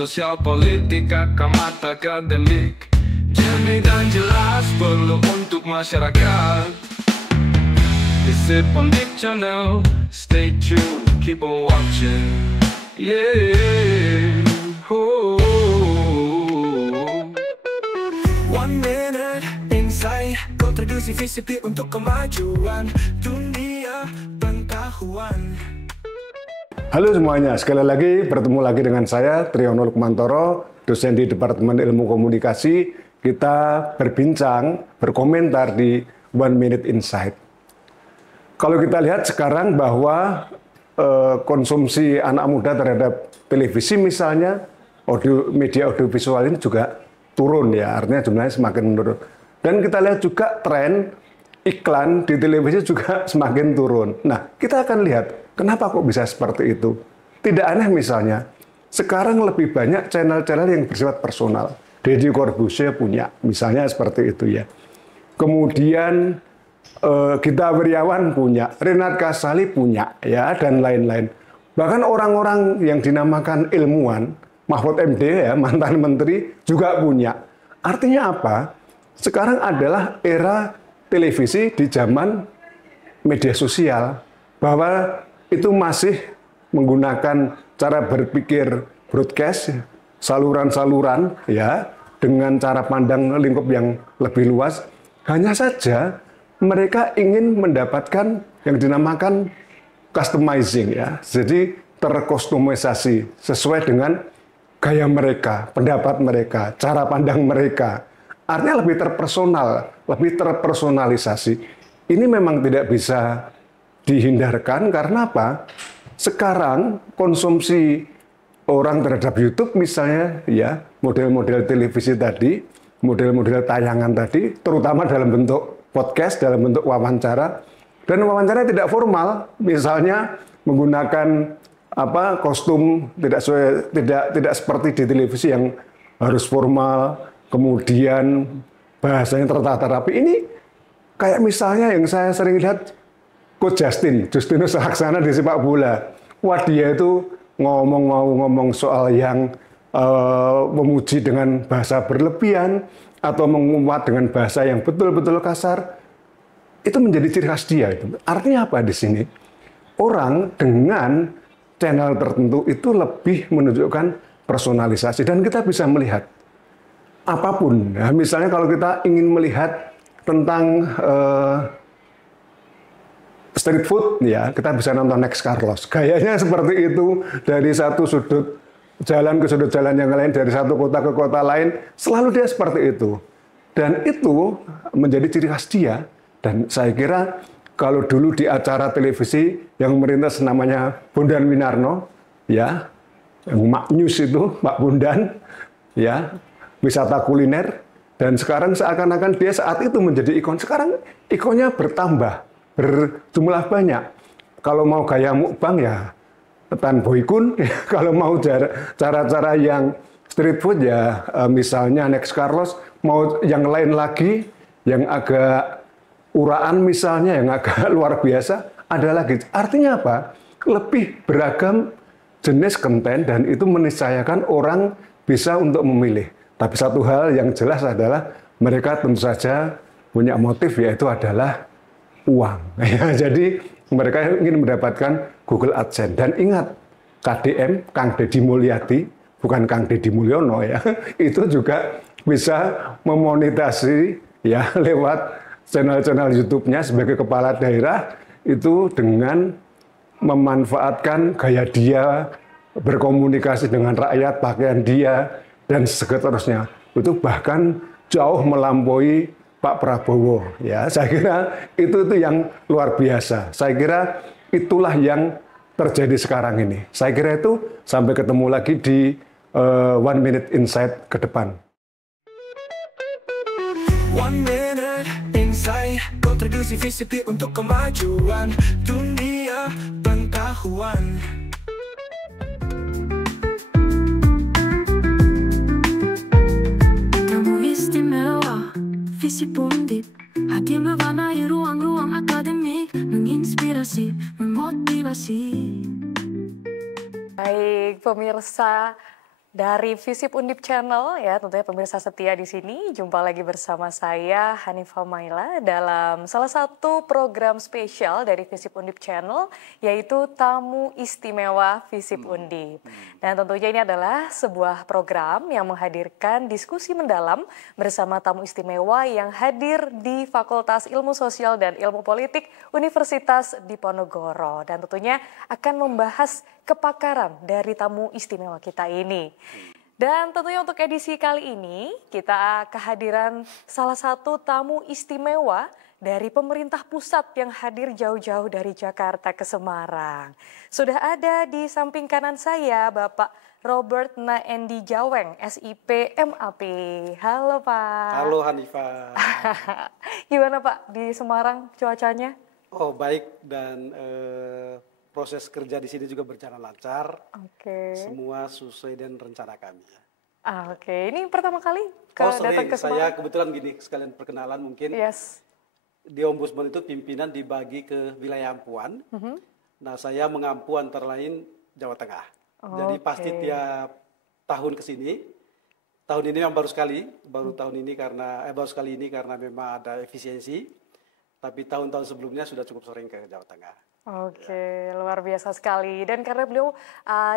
sosial, politika, kamat akademik, jernih dan jelas perlu untuk masyarakat. This is Pondik Channel, stay tuned, keep on watching. Yeah. Oh. 1 minute insight, kontribusi visitif untuk kemajuan dunia pengetahuan. Halo semuanya, sekali lagi bertemu lagi dengan saya Triyono Lukmantoro, dosen di Departemen Ilmu Komunikasi. Kita berbincang, berkomentar di 1 Minute Insight. Kalau kita lihat sekarang bahwa konsumsi anak muda terhadap televisi misalnya, media audiovisual ini juga turun ya, artinya jumlahnya semakin menurun. Dan kita lihat juga tren iklan di televisi juga semakin turun. Nah, kita akan lihat kenapa kok bisa seperti itu. Tidak aneh misalnya, sekarang lebih banyak channel-channel yang bersifat personal. Deddy Corbuzier punya, misalnya seperti itu ya. Kemudian Gita Wirjawan punya, Renat Kasali punya, ya, dan lain-lain. Bahkan orang-orang yang dinamakan ilmuwan, Mahfud MD ya, mantan menteri juga punya. Artinya apa? Sekarang adalah era televisi di zaman media sosial, bahwa itu masih menggunakan cara berpikir broadcast, saluran-saluran ya, dengan cara pandang lingkup yang lebih luas. Hanya saja mereka ingin mendapatkan yang dinamakan customizing ya. Jadi terkustomisasi sesuai dengan gaya mereka, pendapat mereka, cara pandang mereka. Artinya lebih terpersonal, lebih terpersonalisasi. Ini memang tidak bisa dihindarkan karena apa? Sekarang konsumsi orang terhadap YouTube misalnya ya, model-model televisi tadi, model-model tayangan tadi, terutama dalam bentuk podcast, dalam bentuk wawancara, dan wawancara tidak formal, misalnya menggunakan kostum tidak seperti di televisi yang harus formal, kemudian bahasanya tertata rapi. Ini kayak misalnya yang saya sering lihat Coach Justinus Laksana di sepak bola. Wah, dia itu ngomong soal yang memuji dengan bahasa berlebihan atau menguat dengan bahasa yang betul-betul kasar, itu menjadi ciri khas dia. Artinya apa di sini? Orang dengan channel tertentu itu lebih menunjukkan personalisasi, dan kita bisa melihat apapun. Ya, misalnya kalau kita ingin melihat tentang street food, ya kita bisa nonton Next Carlos. Gayanya seperti itu, dari satu sudut jalan ke sudut jalan yang lain, dari satu kota ke kota lain, selalu dia seperti itu. Dan itu menjadi ciri khas dia. Dan saya kira kalau dulu di acara televisi yang merintis namanya Bondan Winarno, ya, yang Mak News itu, Pak Bondan, ya, wisata kuliner, dan sekarang seakan-akan dia saat itu menjadi ikon. Sekarang ikonnya bertambah, berjumlah banyak. Kalau mau gaya mukbang ya Tan Boy Kun, kalau mau cara-cara yang street food ya misalnya Next Carlos, mau yang lain lagi, yang agak uraan misalnya, yang agak luar biasa, ada lagi. Artinya apa? Lebih beragam jenis konten, dan itu meniscayakan orang bisa untuk memilih. Tapi satu hal yang jelas adalah mereka tentu saja punya motif, yaitu adalah uang. Jadi mereka ingin mendapatkan Google AdSense. Dan ingat, KDM, Kang Deddy Mulyadi, bukan Kang Deddy Mulyono ya, itu juga bisa memonetasi ya lewat channel-channel YouTube-nya sebagai kepala daerah, itu dengan memanfaatkan gaya dia berkomunikasi dengan rakyat, pakaian dia, dan seterusnya. Itu bahkan jauh melampaui Pak Prabowo ya. Saya kira itu yang luar biasa. Saya kira itulah yang terjadi sekarang ini. Saya kira itu. Sampai ketemu lagi di 1 Minute Insight ke depan. 1 Minute Insight, kontribusi visitif untuk kemajuan dunia pengetahuan. Kamu istimewa, visi Pondik, hadir mewarnai ruang-ruang akademik, menginspirasi, memotivasi. Baik, pemirsa, Dari Visip Undip Channel ya, tentunya pemirsa setia di sini. Jumpa lagi bersama saya Hanifah Maila dalam salah satu program spesial dari Visip Undip Channel, yaitu Tamu Istimewa Visip Undip. Dan tentunya ini adalah sebuah program yang menghadirkan diskusi mendalam bersama tamu istimewa yang hadir di Fakultas Ilmu Sosial dan Ilmu Politik Universitas Diponegoro. Dan tentunya akan membahas kepakaran dari tamu istimewa kita ini. Dan tentunya untuk edisi kali ini kita kehadiran salah satu tamu istimewa dari pemerintah pusat yang hadir jauh-jauh dari Jakarta ke Semarang. Sudah ada di samping kanan saya Bapak Robert Naendi Jaweng, SIP MAP. Halo Pak. Halo Hanifah. Gimana Pak di Semarang cuacanya? Oh baik, dan proses kerja di sini juga berjalan lancar. Oke. Semua sesuai dengan rencana kami. Oke, ini pertama kali datang ke Semarang? Saya kebetulan gini, sekalian perkenalan mungkin. Yes. Di Ombudsman itu pimpinan dibagi ke wilayah ampuan. Nah saya mengampu antara lain Jawa Tengah. Jadi pasti tiap tahun ke sini. Tahun ini yang baru sekali ini karena memang ada efisiensi. Tapi tahun-tahun sebelumnya sudah cukup sering ke Jawa Tengah. Oke, luar biasa sekali. Dan karena beliau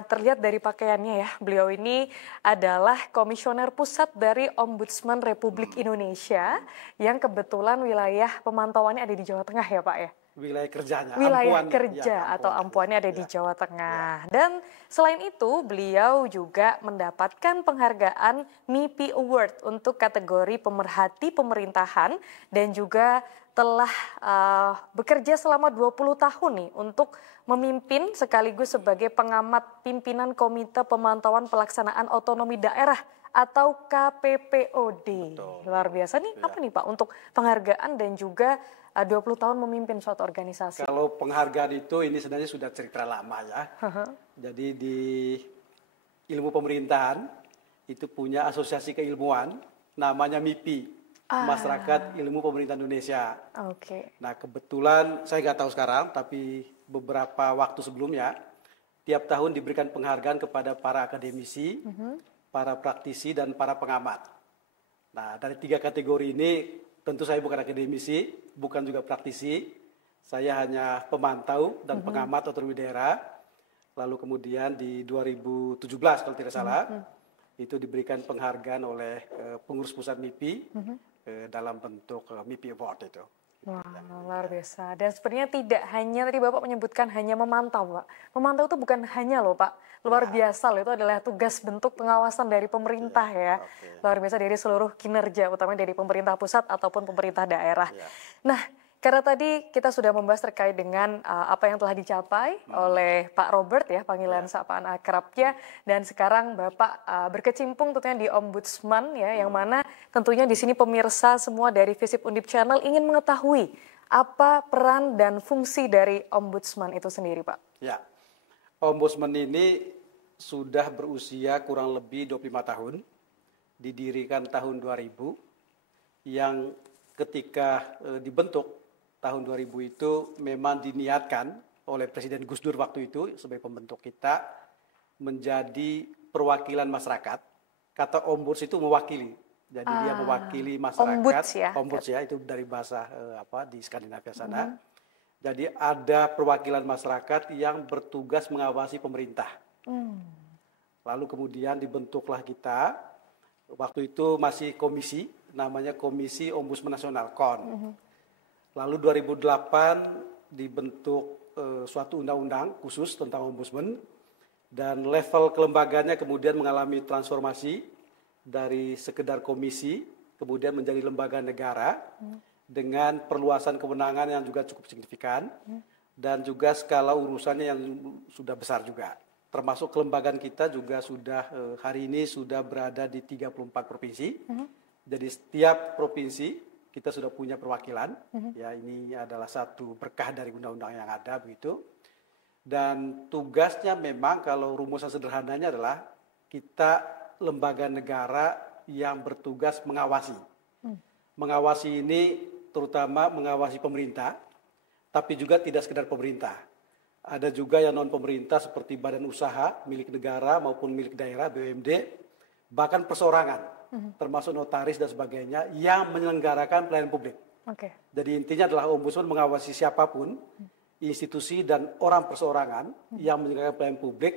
terlihat dari pakaiannya ya, beliau ini adalah komisioner pusat dari Ombudsman Republik Indonesia yang kebetulan wilayah pemantauannya ada di Jawa Tengah ya Pak ya? Wilayah kerjanya, wilayah ampuannya, kerja atau ampuannya ada di Jawa Tengah. Dan selain itu beliau juga mendapatkan penghargaan MIPI Award untuk kategori pemerhati pemerintahan dan juga telah bekerja selama 20 tahun nih untuk memimpin sekaligus sebagai pengamat pimpinan Komite Pemantauan Pelaksanaan Otonomi Daerah atau KPPOD. Betul. Luar biasa nih, apa nih Pak untuk penghargaan dan juga 20 tahun memimpin suatu organisasi? Kalau penghargaan itu ini sebenarnya sudah cerita lama ya. Jadi di ilmu pemerintahan itu punya asosiasi keilmuan namanya MIPI. Masyarakat Ilmu Pemerintahan Indonesia. Oke. Nah kebetulan saya nggak tahu sekarang, tapi beberapa waktu sebelumnya tiap tahun diberikan penghargaan kepada para akademisi, para praktisi dan para pengamat. Nah dari 3 kategori ini tentu saya bukan akademisi, bukan juga praktisi, saya hanya pemantau dan pengamat otonomi daerah. Lalu kemudian di 2017 kalau tidak salah itu diberikan penghargaan oleh pengurus pusat MIPI. Dalam bentuk MIPI Award itu. Wah, luar biasa. Dan sebenarnya tidak hanya, tadi Bapak menyebutkan hanya memantau, Pak. Memantau itu bukan hanya loh, Pak. Luar biasa loh, itu adalah tugas bentuk pengawasan dari pemerintah ya. Luar biasa dari seluruh kinerja, utamanya dari pemerintah pusat ataupun pemerintah daerah. Nah, karena tadi kita sudah membahas terkait dengan apa yang telah dicapai oleh Pak Robert ya, panggilan sapaan akrabnya, dan sekarang Bapak berkecimpung tentunya di Ombudsman ya, yang mana tentunya di sini pemirsa semua dari Visip Undip Channel ingin mengetahui apa peran dan fungsi dari Ombudsman itu sendiri, Pak. Ya, Ombudsman ini sudah berusia kurang lebih 25 tahun, didirikan tahun 2000, yang ketika dibentuk tahun 2000 itu memang diniatkan oleh Presiden Gus Dur waktu itu sebagai pembentuk kita menjadi perwakilan masyarakat. Kata ombuds itu mewakili. Jadi dia mewakili masyarakat. Ombuds ya itu dari bahasa di Skandinavia sana. Jadi ada perwakilan masyarakat yang bertugas mengawasi pemerintah. Lalu kemudian dibentuklah kita. Waktu itu masih komisi, namanya Komisi Ombudsman Nasional KON. Lalu 2008 dibentuk suatu undang-undang khusus tentang ombudsman dan level kelembagaannya kemudian mengalami transformasi dari sekedar komisi kemudian menjadi lembaga negara dengan perluasan kewenangan yang juga cukup signifikan dan juga skala urusannya yang sudah besar juga. Termasuk kelembagaan kita juga sudah hari ini sudah berada di 34 provinsi. Jadi setiap provinsi kita sudah punya perwakilan, ya ini adalah satu berkah dari undang-undang yang ada begitu. Dan tugasnya memang kalau rumusan sederhananya adalah kita lembaga negara yang bertugas mengawasi. Mengawasi ini terutama mengawasi pemerintah, tapi juga tidak sekedar pemerintah. ada juga yang non pemerintah seperti badan usaha milik negara maupun milik daerah BUMD, bahkan perseorangan, termasuk notaris dan sebagainya yang menyelenggarakan pelayanan publik. Oke. Jadi intinya adalah Ombudsman mengawasi siapapun, institusi dan orang perseorangan yang menyelenggarakan pelayanan publik,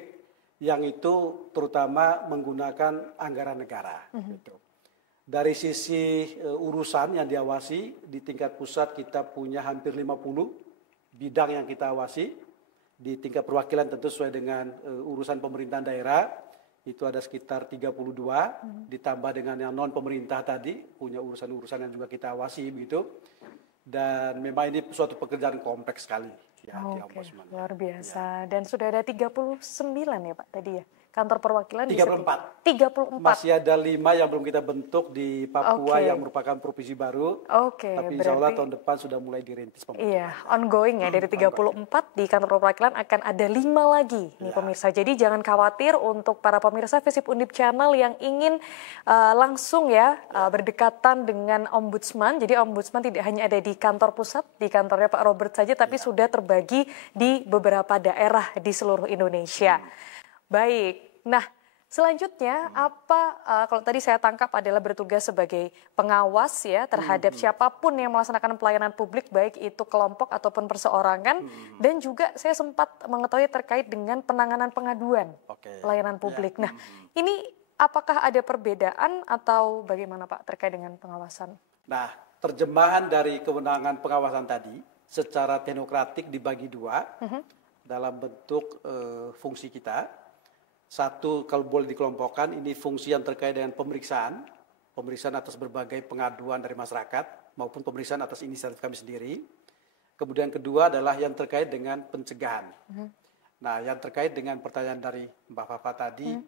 yang itu terutama menggunakan anggaran negara. Gitu. Dari sisi urusan yang diawasi, di tingkat pusat kita punya hampir 50 bidang yang kita awasi. Di tingkat perwakilan tentu sesuai dengan urusan pemerintahan daerah, itu ada sekitar 32, ditambah dengan yang non pemerintah tadi, punya urusan-urusan yang juga kita awasi begitu. Dan memang ini suatu pekerjaan kompleks sekali ya, di Ombudsman. Luar biasa. Ya. Dan sudah ada 39 ya Pak tadi ya? Kantor perwakilan 34. 34. Masih ada 5 yang belum kita bentuk di Papua yang merupakan provinsi baru. Tapi insya Allah tahun depan sudah mulai dirintis pembentukan. Iya, ongoing ya, dari 34 di kantor perwakilan akan ada 5 lagi nih pemirsa. Jadi jangan khawatir untuk para pemirsa Visip Undip Channel yang ingin langsung ya berdekatan dengan Ombudsman. Jadi Ombudsman tidak hanya ada di kantor pusat, di kantornya Pak Robert saja, tapi sudah terbagi di beberapa daerah di seluruh Indonesia. Baik, nah selanjutnya apa, kalau tadi saya tangkap adalah bertugas sebagai pengawas ya terhadap siapapun yang melaksanakan pelayanan publik, baik itu kelompok ataupun perseorangan, dan juga saya sempat mengetahui terkait dengan penanganan pengaduan pelayanan publik. Nah ini apakah ada perbedaan atau bagaimana Pak terkait dengan pengawasan? Nah, terjemahan dari kewenangan pengawasan tadi secara teknokratik dibagi 2 dalam bentuk fungsi kita. Satu, kalau boleh dikelompokkan, ini fungsi yang terkait dengan pemeriksaan atas berbagai pengaduan dari masyarakat maupun pemeriksaan atas inisiatif kami sendiri. Kemudian kedua adalah yang terkait dengan pencegahan. Nah, yang terkait dengan pertanyaan dari Mbak Fafa tadi,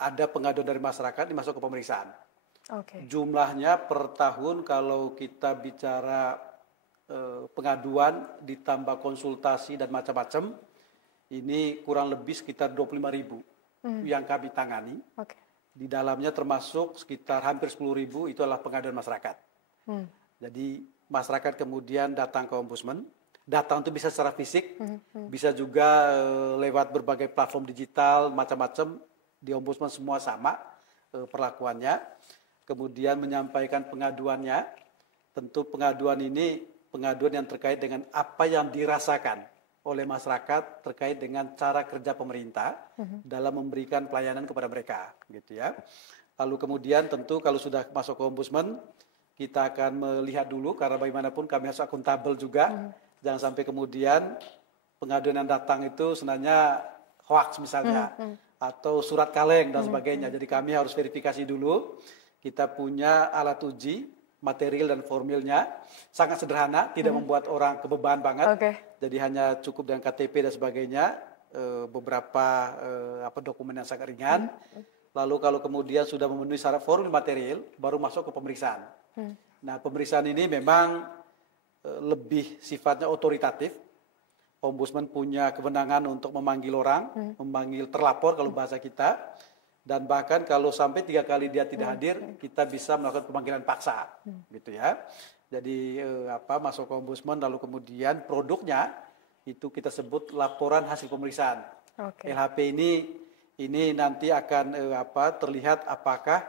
ada pengaduan dari masyarakat ini masuk ke pemeriksaan. Jumlahnya per tahun kalau kita bicara pengaduan ditambah konsultasi dan macam-macam, ini kurang lebih sekitar 25.000 yang kami tangani. Di dalamnya termasuk sekitar hampir 10.000 itu adalah pengaduan masyarakat. Jadi masyarakat kemudian datang ke Ombudsman. Datang itu bisa secara fisik, bisa juga lewat berbagai platform digital, macam-macam. Di Ombudsman semua sama perlakuannya. Kemudian menyampaikan pengaduannya. Tentu pengaduan ini pengaduan yang terkait dengan apa yang dirasakan oleh masyarakat terkait dengan cara kerja pemerintah dalam memberikan pelayanan kepada mereka, gitu ya. Lalu kemudian tentu kalau sudah masuk ke Ombudsman, kita akan melihat dulu karena bagaimanapun kami harus akuntabel juga. Jangan sampai kemudian pengaduan yang datang itu sebenarnya hoax misalnya atau surat kaleng dan sebagainya. Jadi kami harus verifikasi dulu. Kita punya alat uji material dan formilnya sangat sederhana, tidak membuat orang kebeban banget. Jadi hanya cukup dengan KTP dan sebagainya, beberapa dokumen yang sangat ringan. Lalu kalau kemudian sudah memenuhi syarat formil material, baru masuk ke pemeriksaan. Nah, pemeriksaan ini memang lebih sifatnya otoritatif. Ombudsman punya kewenangan untuk memanggil orang, memanggil terlapor kalau bahasa kita. Dan bahkan kalau sampai 3 kali dia tidak hadir, kita bisa melakukan pemanggilan paksa, gitu ya. Jadi masuk ke Ombudsman, lalu kemudian produknya itu kita sebut laporan hasil pemeriksaan. LHP ini nanti akan terlihat apakah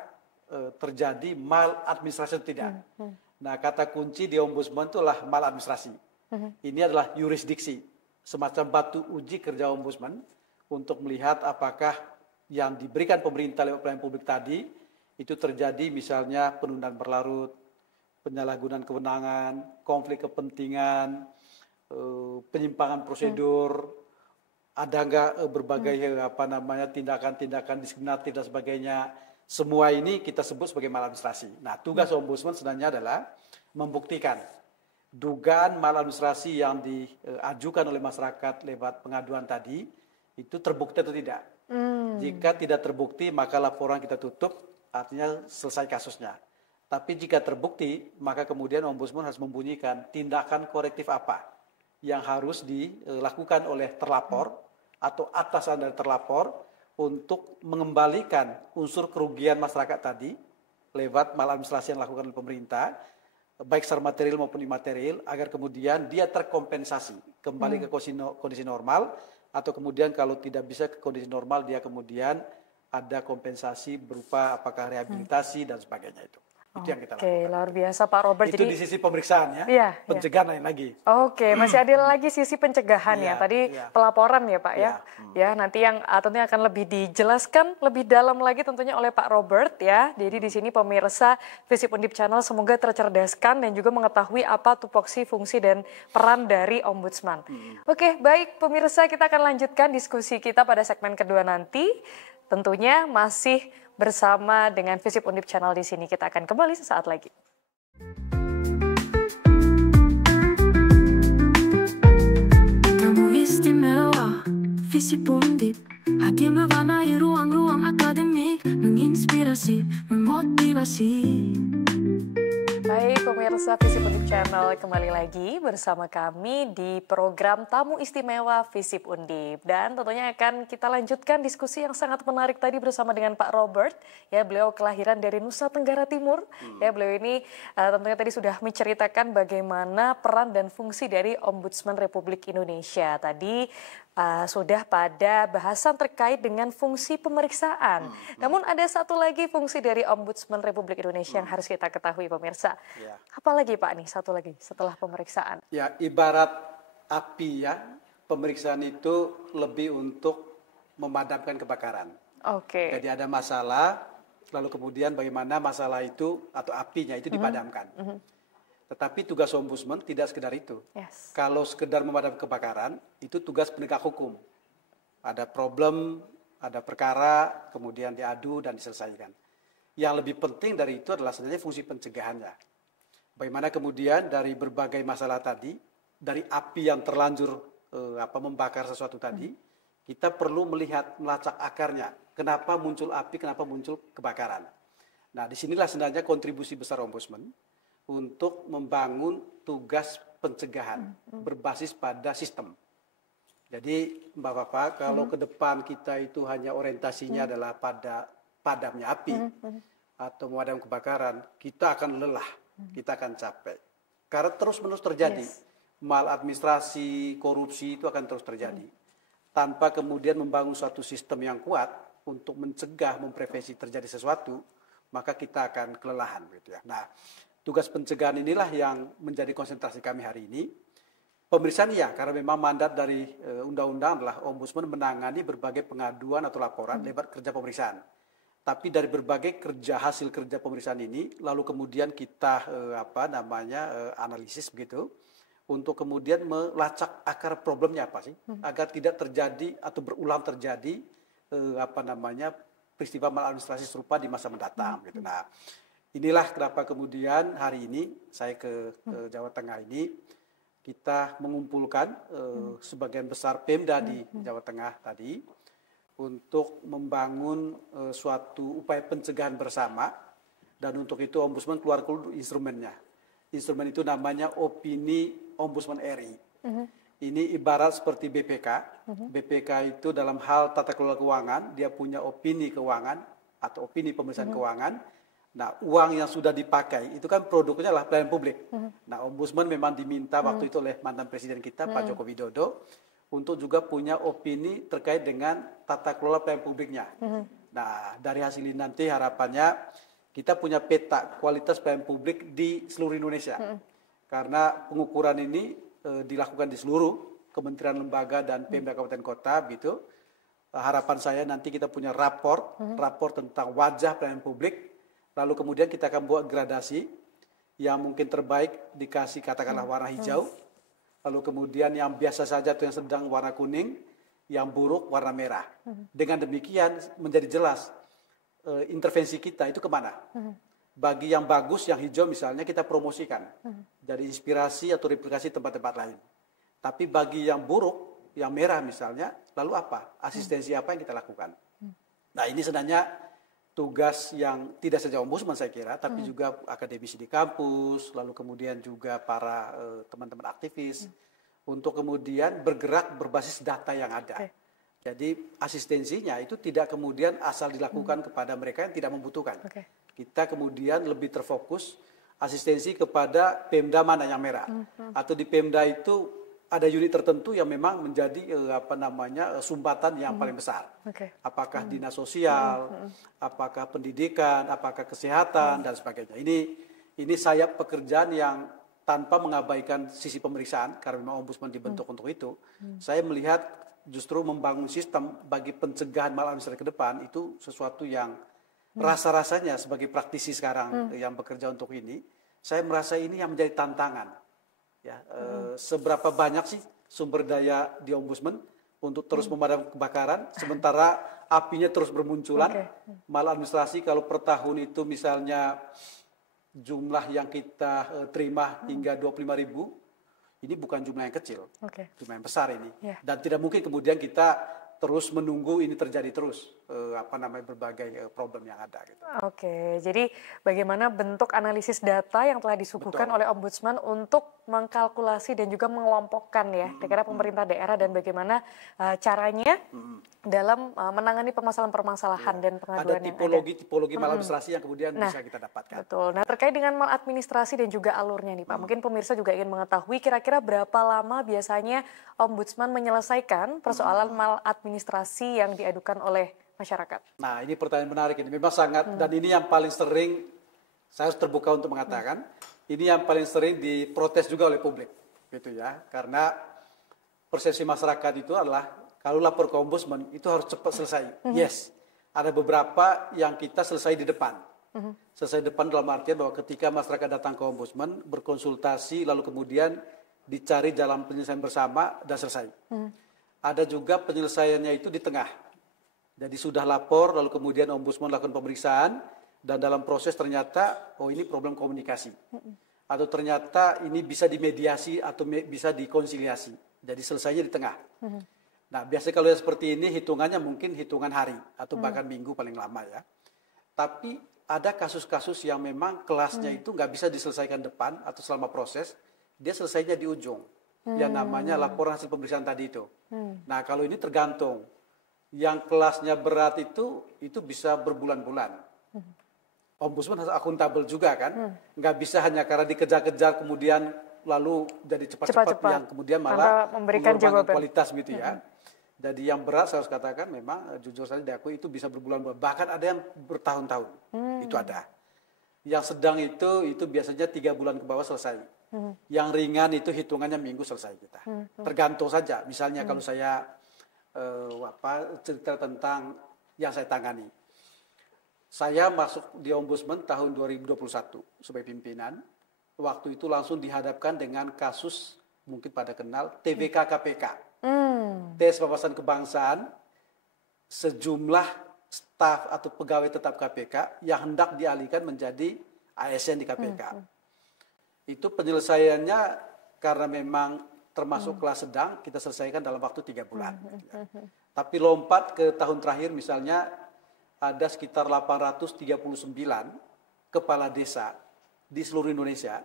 terjadi maladministrasi atau tidak. Nah, kata kunci di Ombudsman itulah maladministrasi. Ini adalah yurisdiksi, semacam batu uji kerja Ombudsman untuk melihat apakah yang diberikan pemerintah lewat pelayanan publik tadi itu terjadi misalnya penundaan berlarut, penyalahgunaan kewenangan, konflik kepentingan, penyimpangan prosedur, ada nggak berbagai tindakan-tindakan diskriminatif dan sebagainya. Semua ini kita sebut sebagai maladministrasi. Nah, tugas Ombudsman sebenarnya adalah membuktikan dugaan maladministrasi yang diajukan oleh masyarakat lewat pengaduan tadi itu terbukti atau tidak. Jika tidak terbukti, maka laporan kita tutup, artinya selesai kasusnya. Tapi jika terbukti, maka kemudian Ombudsman harus membunyikan tindakan korektif apa yang harus dilakukan oleh terlapor atau atasan dari terlapor untuk mengembalikan unsur kerugian masyarakat tadi lewat maladministrasi yang dilakukan oleh pemerintah baik secara material maupun imaterial, agar kemudian dia terkompensasi kembali ke kondisi normal, atau kemudian kalau tidak bisa ke kondisi normal, dia kemudian ada kompensasi berupa apakah rehabilitasi dan sebagainya itu. Itu yang kita lakukan. Oke, luar biasa Pak Robert. Itu di sisi pemeriksaan ya, Iya, pencegahan lain lagi. Oke, masih ada lagi sisi pencegahan ya. Iya, Tadi iya. pelaporan ya Pak ya. Iya. Ya, nanti yang tentunya akan lebih dijelaskan lebih dalam lagi tentunya oleh Pak Robert ya. Jadi di sini pemirsa Visip Undip Channel semoga tercerdaskan dan juga mengetahui apa tupoksi, fungsi dan peran dari Ombudsman. Oke, baik pemirsa, kita akan lanjutkan diskusi kita pada segmen kedua nanti. Tentunya masih bersama dengan Visip Undip Channel di sini. Kita akan kembali sesaat lagi. 너무 istimewa Visip Undip hadir mewarnai ruang-ruang akademik, menginspirasi, memotivasi. Baik pemirsa Visip Undip Channel, kembali lagi bersama kami di program Tamu Istimewa Visip Undip. Dan tentunya akan kita lanjutkan diskusi yang sangat menarik tadi bersama dengan Pak Robert. Ya, beliau kelahiran dari Nusa Tenggara Timur. Ya, beliau ini tentunya tadi sudah menceritakan bagaimana peran dan fungsi dari Ombudsman Republik Indonesia. Tadi sudah pada bahasan terkait dengan fungsi pemeriksaan. Namun ada satu lagi fungsi dari Ombudsman Republik Indonesia yang harus kita ketahui pemirsa. Ya. Apalagi Pak nih, satu lagi setelah pemeriksaan? Ya, ibarat api ya, pemeriksaan itu lebih untuk memadamkan kebakaran. Oke. Jadi ada masalah, lalu kemudian bagaimana masalah itu atau apinya itu dipadamkan. Tetapi tugas ombudsman tidak sekedar itu. Yes. Kalau sekedar memadamkan kebakaran, itu tugas penegak hukum. Ada problem, ada perkara, kemudian diadu dan diselesaikan. Yang lebih penting dari itu adalah sebenarnya fungsi pencegahannya. Bagaimana kemudian dari berbagai masalah tadi, dari api yang terlanjur membakar sesuatu tadi, kita perlu melihat, melacak akarnya. Kenapa muncul api, kenapa muncul kebakaran. Nah, disinilah sebenarnya kontribusi besar ombudsman untuk membangun tugas pencegahan berbasis pada sistem. Jadi Mbak Bapak, kalau ke depan kita itu hanya orientasinya adalah pada padamnya api atau memadam kebakaran, kita akan lelah, kita akan capek. Karena terus-menerus terjadi. Maladministrasi, korupsi itu akan terus terjadi. Tanpa kemudian membangun suatu sistem yang kuat untuk mencegah, memprevensi terjadi sesuatu, maka kita akan kelelahan gitu ya. Nah, tugas pencegahan inilah yang menjadi konsentrasi kami hari ini. Pemeriksaan ya, karena memang mandat dari undang-undang adalah ombudsman menangani berbagai pengaduan atau laporan lewat kerja pemeriksaan. Tapi dari berbagai hasil kerja pemeriksaan ini, lalu kemudian kita analisis begitu, untuk kemudian melacak akar problemnya apa sih, agar tidak terjadi atau berulang terjadi peristiwa maladministrasi serupa di masa mendatang. Gitu. Nah, inilah kenapa kemudian hari ini saya ke Jawa Tengah ini, kita mengumpulkan sebagian besar Pemda di Jawa Tengah tadi untuk membangun suatu upaya pencegahan bersama, dan untuk itu Ombudsman keluar instrumennya. Instrumen itu namanya Opini Ombudsman RI. Ini ibarat seperti BPK. BPK itu dalam hal tata kelola keuangan, dia punya opini keuangan atau opini pemeriksaan keuangan. Nah, uang yang sudah dipakai itu kan produknya adalah pelayanan publik. Nah, Ombudsman memang diminta waktu itu oleh mantan presiden kita Pak Joko Widodo untuk juga punya opini terkait dengan tata kelola pelayanan publiknya. Nah, dari hasil ini nanti harapannya kita punya peta kualitas pelayanan publik di seluruh Indonesia. Karena pengukuran ini dilakukan di seluruh kementerian lembaga dan Pemda kabupaten kota gitu. Harapan saya nanti kita punya rapor tentang wajah pelayanan publik. Lalu kemudian kita akan buat gradasi yang mungkin terbaik dikasih katakanlah warna hijau. Lalu kemudian yang biasa saja atau yang sedang warna kuning, yang buruk warna merah. Dengan demikian menjadi jelas intervensi kita itu kemana. Bagi yang bagus, yang hijau misalnya kita promosikan. Jadi inspirasi atau replikasi tempat-tempat lain. Tapi bagi yang buruk, yang merah misalnya, lalu apa? Asistensi apa yang kita lakukan? Nah, ini sebenarnya tugas yang tidak saja ombudsman saya kira, tapi juga akademisi di kampus, lalu kemudian juga para teman-teman aktivis, untuk kemudian bergerak berbasis data yang ada. Jadi asistensinya itu tidak kemudian asal dilakukan kepada mereka yang tidak membutuhkan. Kita kemudian lebih terfokus asistensi kepada Pemda mana yang merah, atau di Pemda itu ada unit tertentu yang memang menjadi sumbatan yang paling besar. Apakah dinas sosial, apakah pendidikan, apakah kesehatan dan sebagainya. Ini sayap pekerjaan yang tanpa mengabaikan sisi pemeriksaan, karena memang ombudsman dibentuk untuk itu. Saya melihat justru membangun sistem bagi pencegahan maladministrasi ke depan itu sesuatu yang rasa-rasanya sebagai praktisi sekarang yang bekerja untuk ini, saya merasa ini yang menjadi tantangan. Ya, seberapa banyak sih sumber daya di ombudsman untuk terus memadam kebakaran, sementara apinya terus bermunculan. Maladministrasi kalau per tahun itu misalnya jumlah yang kita terima hingga 25.000, ini bukan jumlah yang kecil, jumlah yang besar ini. Dan tidak mungkin kemudian kita terus menunggu ini terjadi terus, berbagai problem yang ada. Gitu. Jadi bagaimana bentuk analisis data yang telah disuguhkan oleh Ombudsman untuk mengkalkulasi dan juga mengelompokkan ya, kira-kira pemerintah daerah dan bagaimana caranya dalam menangani permasalahan-permasalahan dan pengaduan yang ada. Ada tipologi maladministrasi yang kemudian bisa kita dapatkan. Betul. Nah, terkait dengan maladministrasi dan juga alurnya nih Pak, mungkin pemirsa juga ingin mengetahui kira-kira berapa lama biasanya Ombudsman menyelesaikan persoalan maladministrasi yang diadukan oleh masyarakat. Nah, ini pertanyaan menarik ini. Memang sangat, dan ini yang paling sering, saya harus terbuka untuk mengatakan, ini yang paling sering diprotes juga oleh publik. Gitu ya. Karena persepsi masyarakat itu adalah, kalau lapor ke ombudsman, itu harus cepat selesai. Yes, ada beberapa yang kita selesai di depan. Selesai depan dalam artian bahwa ketika masyarakat datang ke ombudsman, berkonsultasi, lalu kemudian dicari jalan penyelesaian bersama, dan selesai. Ada juga penyelesaiannya itu di tengah. Jadi sudah lapor, lalu kemudian ombudsman lakukan pemeriksaan, dan dalam proses ternyata, oh ini problem komunikasi. Atau ternyata ini bisa dimediasi atau bisa dikonsiliasi. Jadi selesainya di tengah. Nah biasanya kalau seperti ini hitungannya mungkin hitungan hari, atau bahkan minggu paling lama ya. Tapi ada kasus-kasus yang memang kelasnya itu nggak bisa diselesaikan depan atau selama proses, dia selesainya di ujung. Yang namanya laporan hasil pemeriksaan tadi itu. Nah kalau ini tergantung. Yang kelasnya berat itu bisa berbulan-bulan. Ombudsman harus akuntabel juga kan. Nggak bisa hanya karena dikejar-kejar kemudian lalu jadi cepat-cepat yang kemudian malah memberikan mengorbankan kualitas gitu ya. Jadi yang berat saya harus katakan memang jujur saja diakui itu bisa berbulan-bulan. Bahkan ada yang bertahun-tahun. Itu ada. Yang sedang itu biasanya 3 bulan ke bawah selesai. Yang ringan itu hitungannya minggu selesai kita. Tergantung saja. Misalnya kalau saya cerita tentang yang saya tangani. Saya masuk di Ombudsman tahun 2021 sebagai pimpinan. Waktu itu langsung dihadapkan dengan kasus mungkin pada kenal TWK KPK. Tes wawasan kebangsaan sejumlah staf atau pegawai tetap KPK yang hendak dialihkan menjadi ASN di KPK. Itu penyelesaiannya karena memang termasuk kelas sedang, kita selesaikan dalam waktu 3 bulan. Tapi lompat ke tahun terakhir misalnya ada sekitar 839 kepala desa di seluruh Indonesia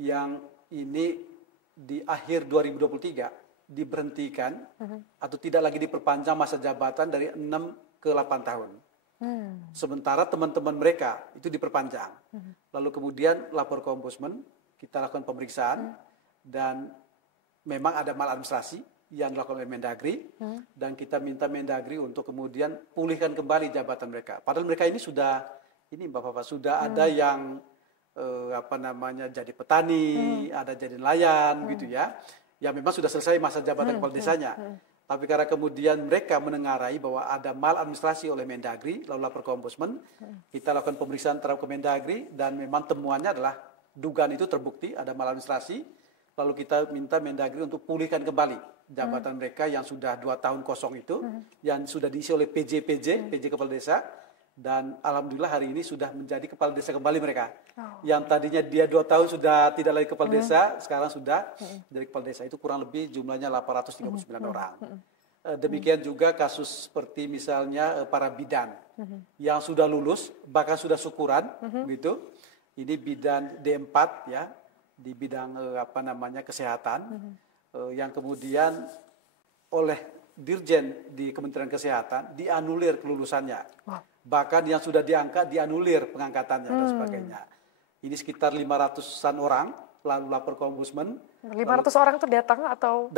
yang ini di akhir 2023 diberhentikan atau tidak lagi diperpanjang masa jabatan dari 6 ke 8 tahun. Sementara teman-teman mereka itu diperpanjang. Lalu kemudian lapor ke ombudsman, kita lakukan pemeriksaan dan memang ada maladministrasi yang dilakukan oleh Mendagri dan kita minta Mendagri untuk kemudian pulihkan kembali jabatan mereka. Padahal mereka ini sudah, ini Bapak-Bapak, sudah ada yang jadi petani, ada jadi nelayan gitu ya, yang memang sudah selesai masa jabatan kepala desanya. Tapi karena kemudian mereka menengarai bahwa ada maladministrasi oleh Mendagri, lalu lapor ke ombudsman, kita lakukan pemeriksaan terhadap Mendagri dan memang temuannya adalah dugaan itu terbukti ada maladministrasi. Lalu kita minta Mendagri untuk pulihkan kembali jabatan mereka yang sudah 2 tahun kosong itu, yang sudah diisi oleh PJ Kepala Desa, dan alhamdulillah hari ini sudah menjadi Kepala Desa kembali mereka. Yang tadinya dia 2 tahun sudah tidak lagi Kepala Desa, sekarang sudah jadi Kepala Desa. Itu kurang lebih jumlahnya 839 orang. Demikian juga kasus seperti misalnya para bidan yang sudah lulus, bahkan sudah syukuran, gitu. Ini bidan D4 ya, di bidang kesehatan, yang kemudian oleh Dirjen di Kementerian Kesehatan dianulir kelulusannya. Bahkan yang sudah diangkat dianulir pengangkatannya dan sebagainya. Ini sekitar 500-an orang lalu lapor ke Ombudsman. 500 orang itu datang atau?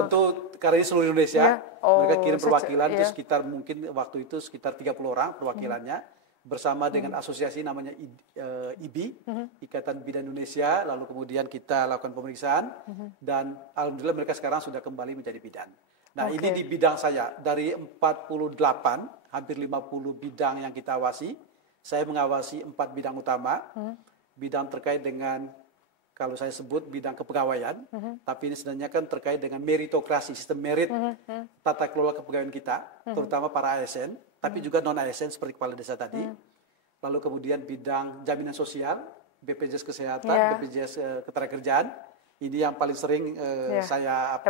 Tentu karena ini seluruh Indonesia, mereka kirim perwakilan itu sekitar mungkin waktu itu sekitar 30 orang perwakilannya bersama dengan asosiasi namanya IBI, Ikatan Bidan Indonesia, lalu kemudian kita lakukan pemeriksaan dan alhamdulillah mereka sekarang sudah kembali menjadi bidan. Nah, ini di bidang saya dari 48 hampir 50 bidang yang kita awasi, saya mengawasi 4 bidang utama. Bidang terkait dengan kalau saya sebut bidang kepegawaian, tapi ini sebenarnya kan terkait dengan meritokrasi, sistem merit tata kelola kepegawaian kita, terutama para ASN, tapi juga non-ASN seperti kepala desa tadi. Lalu kemudian bidang jaminan sosial, BPJS Kesehatan, BPJS Ketenagakerjaan. Ini yang paling sering saya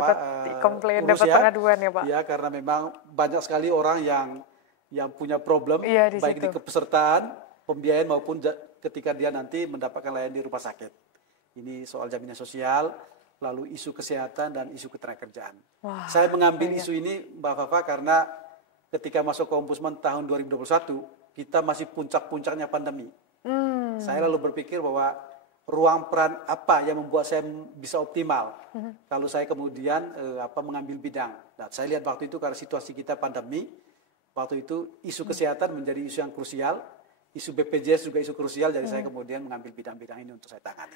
komplain, urus dapat pengaduan ya Pak. Ya, karena memang banyak sekali orang yang punya problem, baik di kepesertaan, pembiayaan maupun ketika dia nanti mendapatkan layanan di rumah sakit. Ini soal jaminan sosial, lalu isu kesehatan dan isu ketenagakerjaan. Saya mengambil isu ini Mbak Fafa karena ketika masuk ke Ombudsman tahun 2021, kita masih puncak-puncaknya pandemi. Saya lalu berpikir bahwa ruang peran apa yang membuat saya bisa optimal kalau saya kemudian mengambil bidang. Nah, saya lihat waktu itu karena situasi kita pandemi, waktu itu isu kesehatan menjadi isu yang krusial. Isu BPJS juga isu krusial, jadi saya kemudian mengambil bidang-bidang ini untuk saya tangani.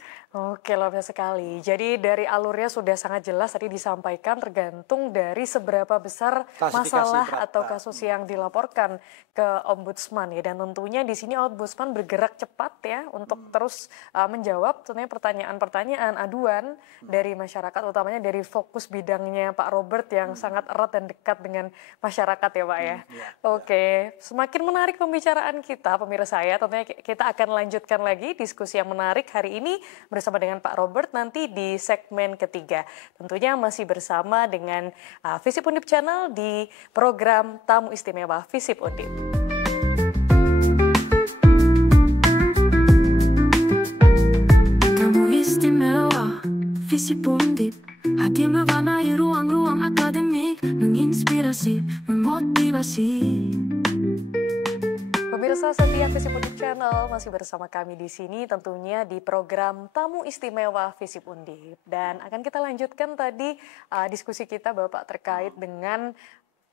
Oke, luar biasa sekali. Jadi dari alurnya sudah sangat jelas tadi disampaikan tergantung dari seberapa besar masalah atau kasus yang dilaporkan ke Ombudsman ya. Dan tentunya di sini Ombudsman bergerak cepat ya untuk terus menjawab tentunya pertanyaan-pertanyaan, aduan dari masyarakat, utamanya dari fokus bidangnya Pak Robert yang sangat erat dan dekat dengan masyarakat ya Pak ya. Oke, semakin menarik pembicaraan kita pemirsa. Tentunya kita akan lanjutkan lagi diskusi yang menarik hari ini bersama dengan Pak Robert nanti di segmen ketiga. Tentunya masih bersama dengan Visip Undip Channel di program Tamu Istimewa Visip Undip. Tamu Istimewa Visip Undip hadir mewarnai ruang-ruang akademik, menginspirasi, memotivasi. Pemirsa setia Visip Undip Channel masih bersama kami di sini tentunya di program Tamu Istimewa Visip Undip. Dan akan kita lanjutkan tadi diskusi kita Bapak terkait dengan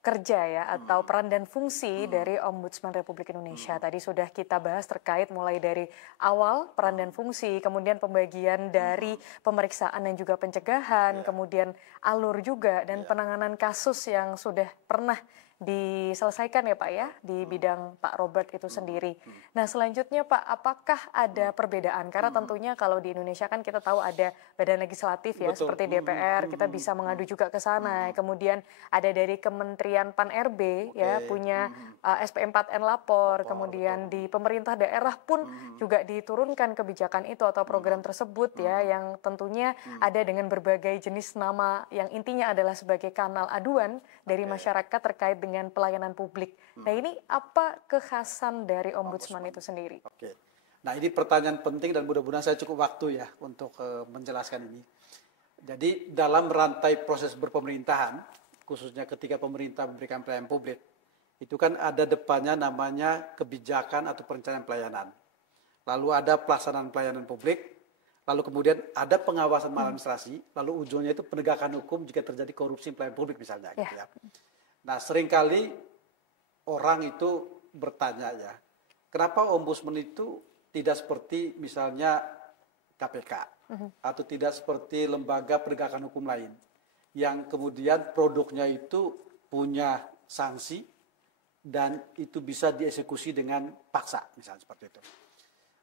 kerja ya atau peran dan fungsi dari Ombudsman Republik Indonesia. Tadi sudah kita bahas terkait mulai dari awal peran dan fungsi, kemudian pembagian dari pemeriksaan dan juga pencegahan, kemudian alur juga dan penanganan kasus yang sudah pernah diselesaikan ya Pak ya di bidang Pak Robert itu sendiri. Nah selanjutnya Pak, apakah ada perbedaan? Karena tentunya kalau di Indonesia kan kita tahu ada badan legislatif ya seperti DPR, kita bisa mengadu juga ke sana. Kemudian ada dari Kementerian Pan-RB ya punya SP4N lapor. Kemudian di pemerintah daerah pun juga diturunkan kebijakan itu atau program tersebut ya yang tentunya ada dengan berbagai jenis nama yang intinya adalah sebagai kanal aduan dari masyarakat terkait dengan pelayanan publik. Nah ini apa kekhasan dari Ombudsman itu sendiri? Oke. Nah ini pertanyaan penting dan mudah-mudahan saya cukup waktu ya untuk menjelaskan ini. Jadi dalam rantai proses berpemerintahan, khususnya ketika pemerintah memberikan pelayanan publik, itu kan ada depannya namanya kebijakan atau perencanaan pelayanan. Lalu ada pelaksanaan pelayanan publik, lalu kemudian ada pengawasan maladministrasi, lalu ujungnya itu penegakan hukum jika terjadi korupsi pelayanan publik misalnya. Gitu ya. Nah seringkali orang itu bertanya ya, kenapa Ombudsman itu tidak seperti misalnya KPK atau tidak seperti lembaga penegakan hukum lain yang kemudian produknya itu punya sanksi dan itu bisa dieksekusi dengan paksa misalnya seperti itu.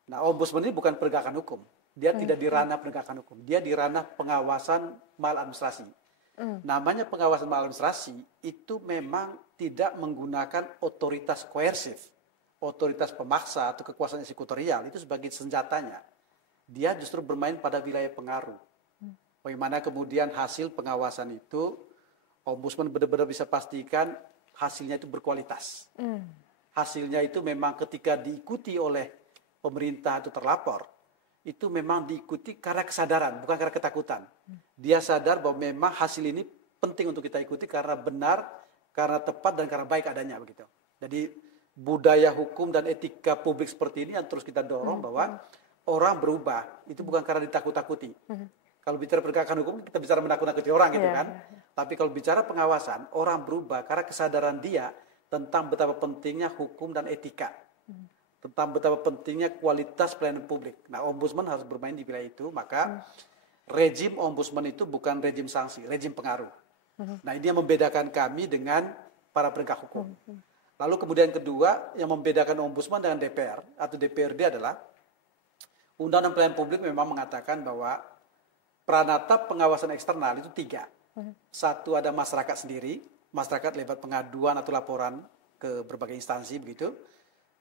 Nah Ombudsman ini bukan penegakan hukum, dia tidak di ranah penegakan hukum, dia di ranah pengawasan maladministrasi. Namanya pengawasan maladministrasi itu memang tidak menggunakan otoritas koersif, otoritas pemaksa atau kekuasaan eksekutorial itu sebagai senjatanya. Dia justru bermain pada wilayah pengaruh. Bagaimana kemudian hasil pengawasan itu Ombudsman benar-benar bisa pastikan hasilnya itu berkualitas. Hasilnya itu memang ketika diikuti oleh pemerintah atau terlapor, itu memang diikuti karena kesadaran, bukan karena ketakutan. Dia sadar bahwa memang hasil ini penting untuk kita ikuti karena benar, karena tepat, dan karena baik adanya begitu. Jadi budaya hukum dan etika publik seperti ini yang terus kita dorong bahwa orang berubah itu bukan karena ditakut-takuti. Kalau bicara penegakan hukum kita bicara menakut-nakuti orang gitu kan. Tapi kalau bicara pengawasan, orang berubah karena kesadaran dia tentang betapa pentingnya hukum dan etika. Tentang betapa pentingnya kualitas pelayanan publik. Nah, ombudsman harus bermain di wilayah itu, maka rejim ombudsman itu bukan rejim sanksi, rejim pengaruh. Nah, ini yang membedakan kami dengan para penegak hukum. Lalu kemudian kedua, yang membedakan ombudsman dengan DPR atau DPRD adalah Undang-Undang Pelayanan Publik memang mengatakan bahwa peranata pengawasan eksternal itu 3. Satu ada masyarakat sendiri, masyarakat lewat pengaduan atau laporan ke berbagai instansi begitu.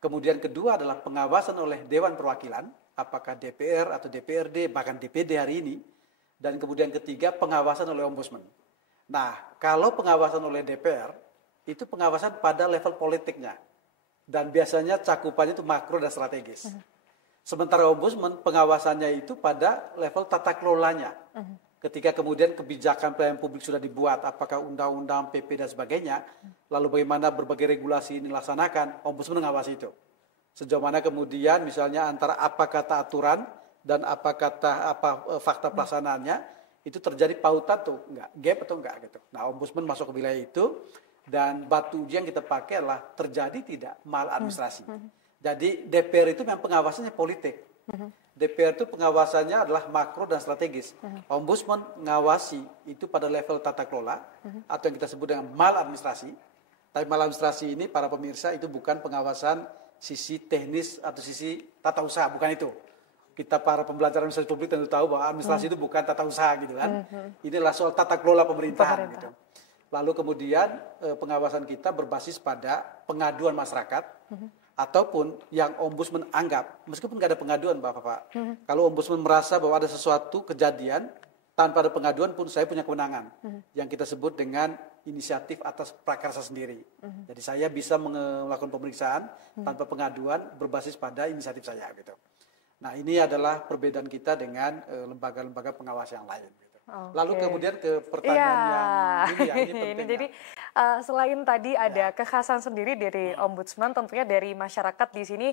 Kemudian kedua adalah pengawasan oleh Dewan Perwakilan, apakah DPR atau DPRD, bahkan DPD hari ini. Dan kemudian ketiga pengawasan oleh ombudsman. Nah, kalau pengawasan oleh DPR, itu pengawasan pada level politiknya. Dan biasanya cakupannya itu makro dan strategis. Sementara ombudsman pengawasannya itu pada level tata kelolanya. Ketika kemudian kebijakan pelayanan publik sudah dibuat, apakah undang-undang, PP dan sebagainya, lalu bagaimana berbagai regulasi ini dilaksanakan, ombudsman mengawasi itu. Sejauh mana kemudian misalnya antara apa kata aturan dan apa fakta pelaksanaannya, itu terjadi pautan tuh, enggak, gap atau enggak gitu. Nah, ombudsman masuk ke wilayah itu, dan batu uji yang kita pakai adalah terjadi tidak maladministrasi. Jadi DPR itu memang pengawasannya politik. DPR itu pengawasannya adalah makro dan strategis. Ombudsman mengawasi itu pada level tata kelola atau yang kita sebut dengan maladministrasi. Tapi maladministrasi ini para pemirsa itu bukan pengawasan sisi teknis atau sisi tata usaha, bukan itu. Kita para pembelajar administrasi publik tentu tahu bahwa administrasi itu bukan tata usaha gitu kan. Ini adalah soal tata kelola pemerintahan gitu. Lalu kemudian pengawasan kita berbasis pada pengaduan masyarakat. Ataupun yang ombudsman anggap, meskipun nggak ada pengaduan Bapak-Bapak, kalau ombudsman merasa bahwa ada sesuatu kejadian, tanpa ada pengaduan pun saya punya kewenangan, yang kita sebut dengan inisiatif atas prakarsa sendiri. Jadi saya bisa melakukan pemeriksaan tanpa pengaduan berbasis pada inisiatif saya. Gitu. Nah ini adalah perbedaan kita dengan lembaga-lembaga pengawas yang lain. Gitu. Lalu kemudian ke pertanyaan yang ini penting. Jadi selain tadi ada kekhasan sendiri dari ombudsman, tentunya dari masyarakat di sini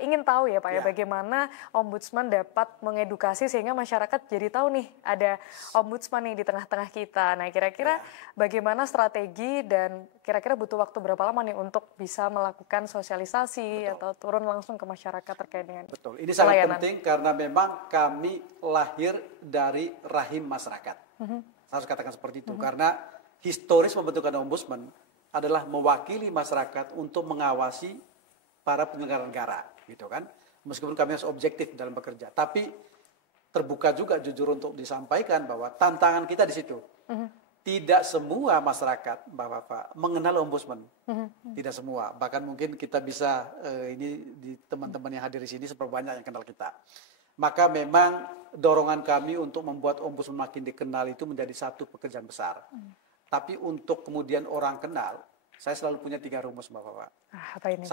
ingin tahu ya Pak ya bagaimana ombudsman dapat mengedukasi sehingga masyarakat jadi tahu nih ada ombudsman nih di tengah-tengah kita. Nah kira-kira bagaimana strategi dan kira-kira butuh waktu berapa lama nih untuk bisa melakukan sosialisasi atau turun langsung ke masyarakat terkait dengan ini sangat penting karena memang kami lahir dari rahim masyarakat. Saya harus katakan seperti itu karena historis pembentukan ombudsman adalah mewakili masyarakat untuk mengawasi para penyelenggara negara, gitu kan. Meskipun kami harus objektif dalam bekerja, tapi terbuka juga jujur untuk disampaikan bahwa tantangan kita di situ. Tidak semua masyarakat, Bapak-bapak, mengenal ombudsman. Tidak semua. Bahkan mungkin kita bisa ini di teman-teman yang hadir di sini seberapa banyak yang kenal kita. Maka memang dorongan kami untuk membuat ombudsman makin dikenal itu menjadi satu pekerjaan besar. Tapi untuk kemudian orang kenal, saya selalu punya 3 rumus, Bapak-bapak. Apa ini? 1,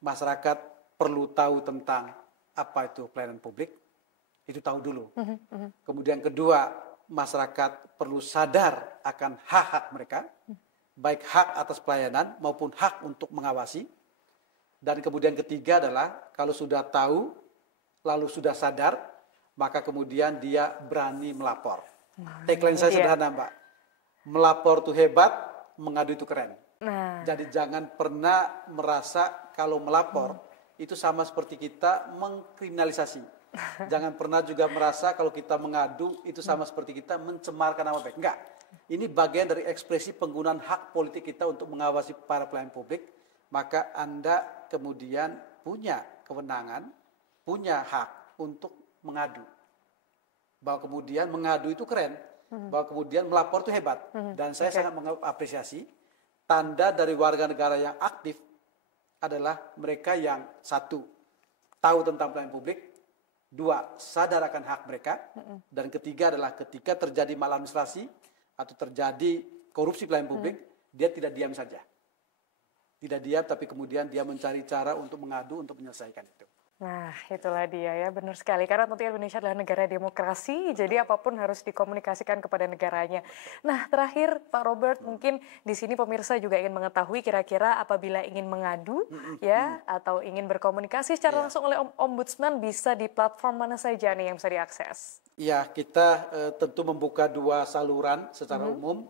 masyarakat perlu tahu tentang apa itu pelayanan publik, itu tahu dulu. Kemudian kedua, masyarakat perlu sadar akan hak-hak mereka, baik hak atas pelayanan maupun hak untuk mengawasi. Dan kemudian ketiga adalah kalau sudah tahu, lalu sudah sadar, maka kemudian dia berani melapor. Tagline saya sederhana, Mbak. Melapor itu hebat, mengadu itu keren. Jadi jangan pernah merasa kalau melapor itu sama seperti kita mengkriminalisasi. Jangan pernah juga merasa kalau kita mengadu itu sama seperti kita mencemarkan nama baik. Enggak. Ini bagian dari ekspresi penggunaan hak politik kita untuk mengawasi para pelayan publik. Maka Anda kemudian punya kewenangan, punya hak untuk mengadu. Bahwa kemudian mengadu itu keren. Bahwa kemudian melapor itu hebat. Dan saya sangat mengapresiasi tanda dari warga negara yang aktif adalah mereka yang 1, tahu tentang pelayanan publik, 2, sadar akan hak mereka, dan ketiga adalah ketika terjadi maladministrasi atau terjadi korupsi pelayanan publik, dia tidak diam saja. Tidak diam, tapi kemudian dia mencari cara untuk mengadu, untuk menyelesaikan itu. Nah, itulah dia ya, benar sekali. Karena tentunya Indonesia adalah negara demokrasi, jadi apapun harus dikomunikasikan kepada negaranya. Nah, terakhir Pak Robert, mungkin di sini pemirsa juga ingin mengetahui kira-kira apabila ingin mengadu ya atau ingin berkomunikasi secara langsung oleh Ombudsman bisa di platform mana saja nih yang bisa diakses? Ya, kita tentu membuka dua saluran secara umum.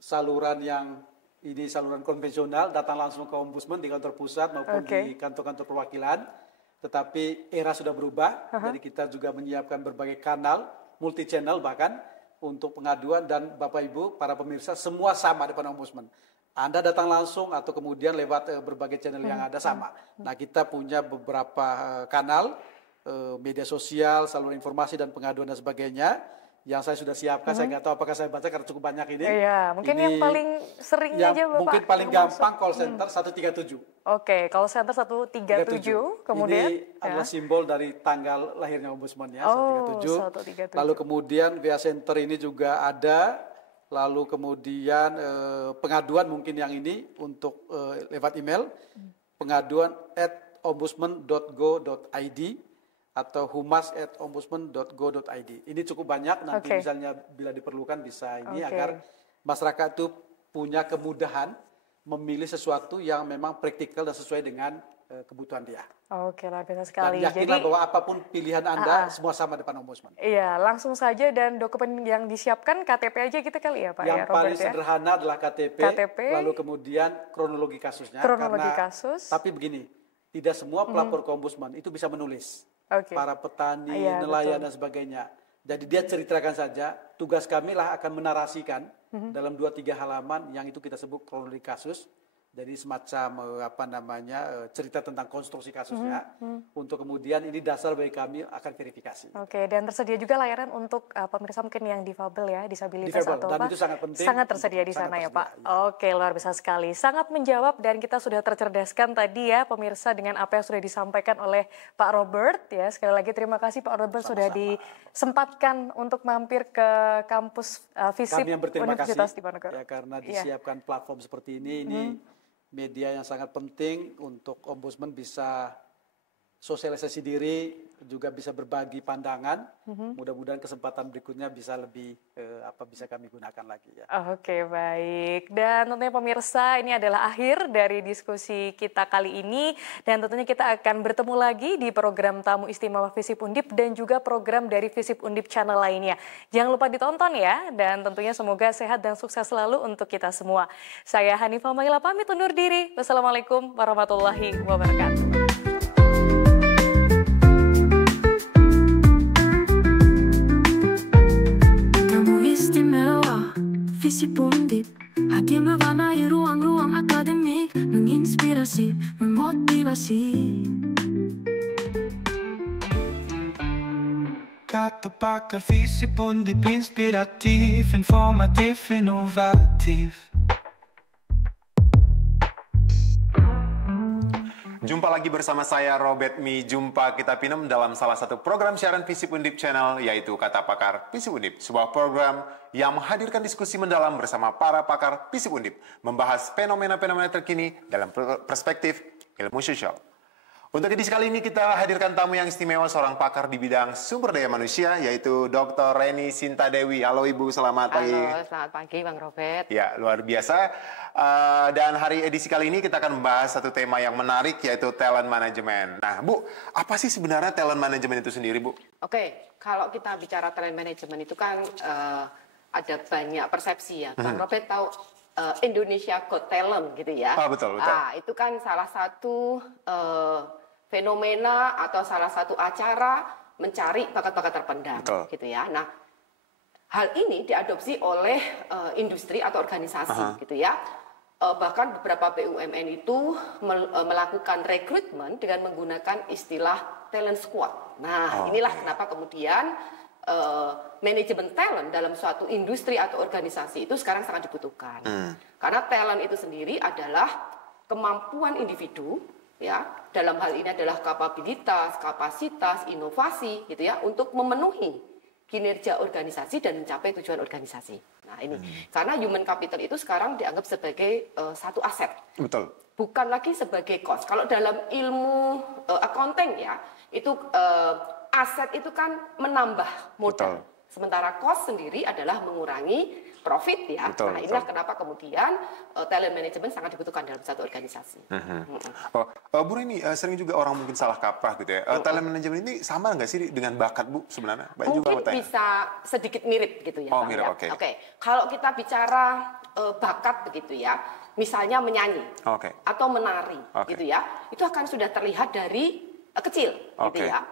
Saluran yang ini saluran konvensional, datang langsung ke Ombudsman di kantor pusat maupun di kantor-kantor perwakilan. Tetapi era sudah berubah, jadi kita juga menyiapkan berbagai kanal, multi channel bahkan untuk pengaduan, dan Bapak Ibu, para pemirsa semua sama depan Ombudsman. Anda datang langsung atau kemudian lewat berbagai channel yang ada sama. Nah, kita punya beberapa kanal, media sosial, saluran informasi dan pengaduan dan sebagainya. Yang saya sudah siapkan, saya nggak tahu apakah saya baca karena cukup banyak ini. Iya, mungkin ini yang paling sering aja Bapak. Mungkin paling gampang call center 137. Oke, call center 137, kemudian ini adalah simbol dari tanggal lahirnya Ombudsman ya, 137. 137. Lalu kemudian via center ini juga ada, lalu kemudian pengaduan mungkin yang ini untuk lewat email, pengaduan @ombudsman.go.id atau humas@ombudsman.go.id. Ini cukup banyak, nanti misalnya bila diperlukan bisa ini agar masyarakat itu punya kemudahan memilih sesuatu yang memang praktikal dan sesuai dengan kebutuhan dia. Oke, luar biasa sekali. Dan yakinlah bahwa apapun pilihan Anda semua sama depan Ombudsman. Iya, langsung saja, dan dokumen yang disiapkan KTP aja gitu kali ya Pak yang ya, Robert, paling sederhana adalah KTP, lalu kemudian kronologi kasusnya. Kasus. Tapi begini, tidak semua pelapor ke Ombudsman itu bisa menulis. Para petani, nelayan dan sebagainya. Jadi dia ceritakan saja, tugas kami lah akan menarasikan dalam 2-3 halaman yang itu kita sebut kronologi kasus. Jadi semacam cerita tentang konstruksi kasusnya, untuk kemudian ini dasar bagi kami akan verifikasi. Oke, dan tersedia juga layanan untuk pemirsa mungkin yang difabel ya, disabilitas atau dan apa. itu sangat penting. Sangat tersedia di sana ya Pak. Ya. Oke, luar biasa sekali. Sangat menjawab, dan kita sudah tercerdaskan tadi ya pemirsa dengan apa yang sudah disampaikan oleh Pak Robert ya. Sekali lagi terima kasih Pak Robert sudah disempatkan untuk mampir ke kampus FISIP Universitas Diponegoro. Ya, karena disiapkan platform seperti ini media yang sangat penting untuk Ombudsman bisa sosialisasi diri, juga bisa berbagi pandangan. Mudah-mudahan kesempatan berikutnya bisa lebih bisa kami gunakan lagi ya. Oke, baik. Dan tentunya pemirsa, ini adalah akhir dari diskusi kita kali ini, dan tentunya kita akan bertemu lagi di program Tamu Istimewa FISIP Undip dan juga program dari FISIP Undip channel lainnya. Jangan lupa ditonton ya, dan tentunya semoga sehat dan sukses selalu untuk kita semua. Saya Hanifah Maila pamit undur diri. Wassalamualaikum warahmatullahi wabarakatuh. FISIP Undip hadir mewarnai ruang-ruang akademik, menginspirasi, memotivasi. Kata pakar FISIP Undip, inspiratif, informatif, inovatif. Jumpa lagi bersama saya Robert Mi. Jumpa kita pinem dalam salah satu program siaran FISIP Undip Channel, yaitu Kata Pakar FISIP Undip, sebuah program yang menghadirkan diskusi mendalam bersama para pakar FISIP Undip, membahas fenomena-fenomena terkini dalam perspektif ilmu sosial. Untuk edisi kali ini kita hadirkan tamu yang istimewa, seorang pakar di bidang sumber daya manusia, yaitu Dr. Reni Sintadewi. Halo Ibu, selamat pagi. Halo, selamat pagi Bang Robert. Ya, luar biasa. Dan hari edisi kali ini kita akan membahas satu tema yang menarik, yaitu talent management. Nah Bu, apa sih sebenarnya talent management itu sendiri Bu? Oke, kalau kita bicara talent management itu kan ada banyak persepsi ya. Bang Robert tahu Indonesia Got Talent gitu ya. Betul. Itu kan salah satu fenomena atau salah satu acara mencari bakat-bakat terpendam gitu ya. Nah, hal ini diadopsi oleh industri atau organisasi gitu ya. Bahkan beberapa BUMN itu melakukan rekrutmen dengan menggunakan istilah talent squad. Nah, inilah kenapa kemudian manajemen talent dalam suatu industri atau organisasi itu sekarang sangat dibutuhkan. Karena talent itu sendiri adalah kemampuan individu ya, dalam hal ini adalah kapabilitas, kapasitas, inovasi gitu ya, untuk memenuhi kinerja organisasi dan mencapai tujuan organisasi. Nah ini, karena human capital itu sekarang dianggap sebagai satu aset. Betul. Bukan lagi sebagai cost. Kalau dalam ilmu accounting ya, itu aset itu kan menambah modal. Betul. Sementara cost sendiri adalah mengurangi profit ya. Betul, nah inilah kenapa kemudian talent management sangat dibutuhkan dalam satu organisasi. Bu ini sering juga orang mungkin salah kaprah gitu ya. Talent management ini sama nggak sih dengan bakat Bu sebenarnya? Banyak Mungkin juga bisa sedikit mirip gitu ya. Oh Bang, mirip, ya. oke. Kalau kita bicara bakat begitu ya, misalnya menyanyi atau menari gitu ya, itu akan sudah terlihat dari kecil gitu ya.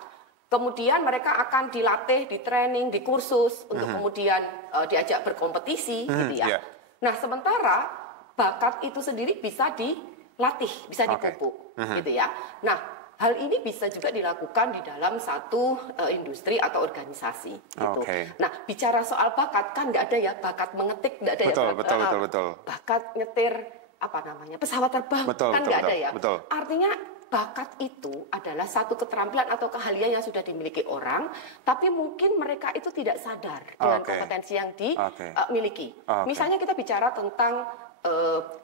Kemudian mereka akan dilatih, di training, di kursus untuk kemudian diajak berkompetisi gitu ya. Nah, sementara bakat itu sendiri bisa dilatih, bisa dipupuk gitu ya. Nah, hal ini bisa juga dilakukan di dalam satu industri atau organisasi gitu. Nah, bicara soal bakat kan nggak ada ya bakat mengetik, nggak ada betul. Bakat nyetir apa namanya pesawat terbang kan nggak ada ya. Artinya bakat itu adalah satu keterampilan atau keahlian yang sudah dimiliki orang, tapi mungkin mereka itu tidak sadar dengan kompetensi yang dimiliki. Misalnya kita bicara tentang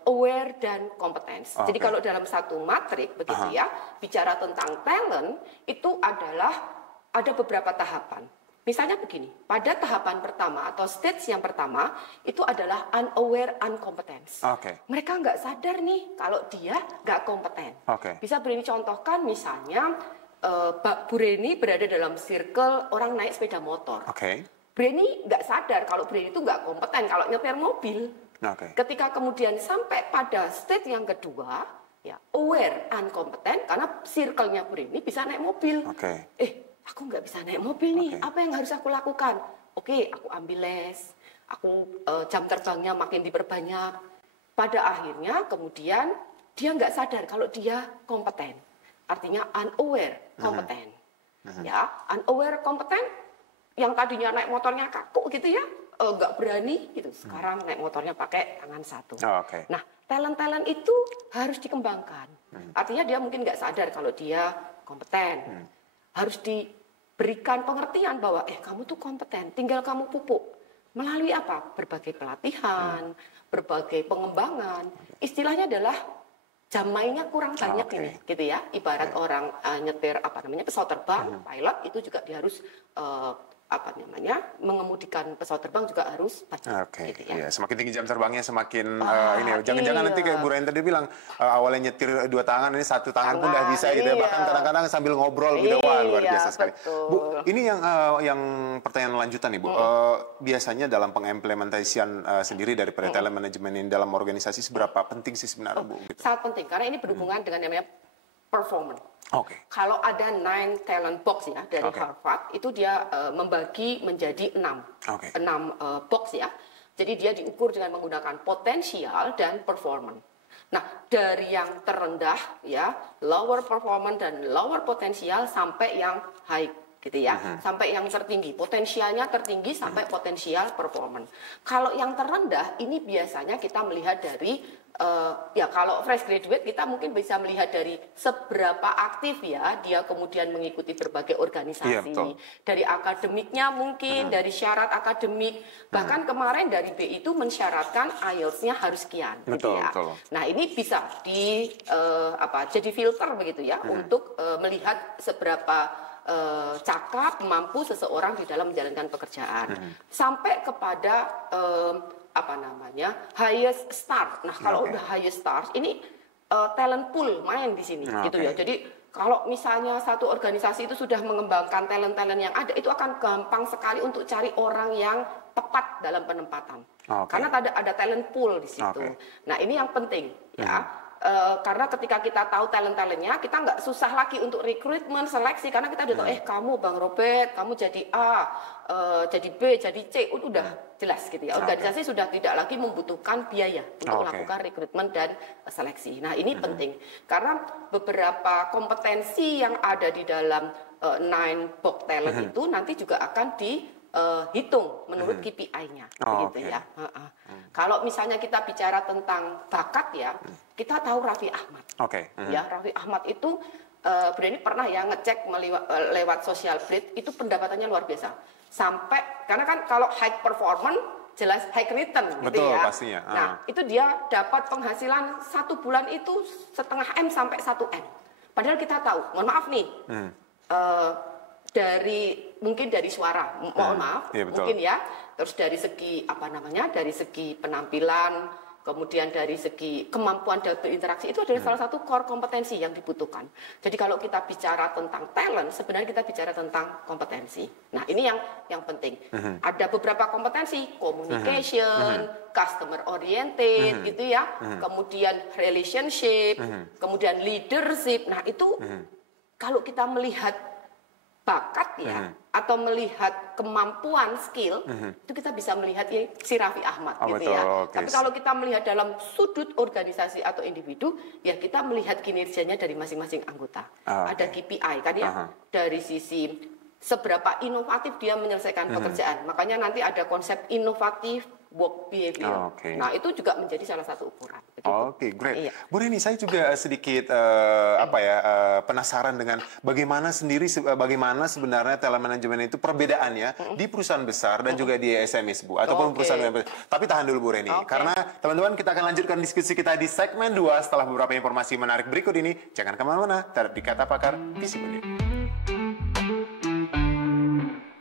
aware dan competence. Jadi kalau dalam satu matrik begitu ya, bicara tentang talent itu adalah ada beberapa tahapan. Misalnya begini, pada tahapan pertama atau stage yang pertama itu adalah unaware uncompetence. Mereka nggak sadar nih kalau dia nggak kompeten. Bisa Breni contohkan misalnya Bu Reni berada dalam circle orang naik sepeda motor. Breni nggak sadar kalau Breni itu nggak kompeten kalau nyetir mobil. Ketika kemudian sampai pada stage yang kedua, ya aware uncompeten karena circle-nya Breni bisa naik mobil. Aku nggak bisa naik mobil nih, apa yang harus aku lakukan? Aku ambil les, aku jam terbangnya makin diperbanyak. Pada akhirnya kemudian dia nggak sadar kalau dia kompeten. Artinya unaware kompeten. Ya, unaware kompeten yang tadinya naik motornya kaku gitu ya, nggak berani gitu. Sekarang naik motornya pakai tangan satu. Nah, talent-talent itu harus dikembangkan. Artinya dia mungkin nggak sadar kalau dia kompeten. Harus diberikan pengertian bahwa kamu tuh kompeten, tinggal kamu pupuk. Melalui apa? Berbagai pelatihan, berbagai pengembangan. Istilahnya adalah jam mainnya kurang banyak ini, gitu ya. Ibarat orang nyetir pesawat terbang, pilot itu juga dia harus mengemudikan pesawat terbang juga harus banyak. Gitu ya. Semakin tinggi jam terbangnya semakin jangan-jangan nanti kayak Bu Reni tadi bilang awalnya nyetir 2 tangan, ini 1 tangan pun udah bisa gitu ya. Bahkan kadang-kadang sambil ngobrol gitu. Wah, luar biasa sekali. Bu, ini yang pertanyaan lanjutan nih Bu. Biasanya dalam pengimplementasian sendiri daripada talent management ini dalam organisasi seberapa penting sih sebenarnya Bu? Gitu. Sangat penting karena ini berhubungan dengan namanya performance. Kalau ada 9 talent box ya dari Harvard, itu dia membagi menjadi 6 box ya. Jadi dia diukur dengan menggunakan potensial dan performance. Nah, dari yang terendah ya, lower performance dan lower potensial sampai yang high gitu ya, sampai yang tertinggi, potensialnya tertinggi sampai potensial performance. Kalau yang terendah ini biasanya kita melihat dari kalau fresh graduate kita mungkin bisa melihat dari seberapa aktif ya dia kemudian mengikuti berbagai organisasi, dari akademiknya mungkin, dari syarat akademik, bahkan kemarin dari BI itu mensyaratkan IELTS-nya harus sekian gitu ya. Nah, ini bisa jadi filter begitu ya untuk melihat seberapa cakap, mampu seseorang di dalam menjalankan pekerjaan, sampai kepada highest start. Nah, kalau udah highest start, ini talent pool main di sini, gitu ya. Jadi kalau misalnya satu organisasi itu sudah mengembangkan talent-talent yang ada, itu akan gampang sekali untuk cari orang yang tepat dalam penempatan, karena ada talent pool di situ. Nah, ini yang penting ya. Karena ketika kita tahu talent-talentnya, kita nggak susah lagi untuk rekrutmen, seleksi, karena kita udah tahu, kamu Bang Robert, kamu jadi A, jadi B, jadi C, udah jelas gitu ya. Organisasi sudah tidak lagi membutuhkan biaya untuk melakukan rekrutmen dan seleksi. Nah, ini penting, karena beberapa kompetensi yang ada di dalam 9 box talent itu nanti juga akan dihitung menurut KPI-nya, begitu ya. Kalau misalnya kita bicara tentang bakat ya, kita tahu Raffi Ahmad. Ya, Raffi Ahmad itu Breni pernah ya ngecek lewat Social Blade, itu pendapatannya luar biasa. sampai, karena kan kalau high performance jelas high return gitu Betul, ya. pastinya. Nah, itu dia dapat penghasilan 1 bulan itu 0,5 M sampai 1 M. Padahal kita tahu, mohon maaf nih, mungkin dari suara, mohon maaf, iya, betul. mungkin ya, terus dari segi dari segi penampilan, kemudian dari segi kemampuan berinteraksi, itu adalah salah satu core kompetensi yang dibutuhkan. Jadi kalau kita bicara tentang talent, sebenarnya kita bicara tentang kompetensi. Nah, ini yang penting. Ada beberapa kompetensi, communication, customer oriented, gitu ya. Kemudian relationship, kemudian leadership. Nah, itu kalau kita melihat bakat ya, atau melihat kemampuan skill, itu kita bisa melihat ya, si Raffi Ahmad gitu betul, ya. okay. Tapi kalau kita melihat dalam sudut organisasi atau individu, ya kita melihat kinerjanya dari masing-masing anggota. Ada KPI kan ya, dari sisi seberapa inovatif dia menyelesaikan pekerjaan. Makanya nanti ada konsep inovatif work behavior. Nah, itu juga menjadi salah satu ukuran. Oke, great. Iya. Bu Reni, saya juga sedikit penasaran dengan bagaimana sebenarnya talent management itu perbedaannya di perusahaan besar dan juga di SMEs, Bu, ataupun perusahaan yang besar. Tapi tahan dulu, Bu Reni, karena teman-teman kita akan lanjutkan diskusi kita di segmen 2 setelah beberapa informasi menarik berikut ini. Jangan kemana-mana, tetap di Kata Pakar Visi Undip.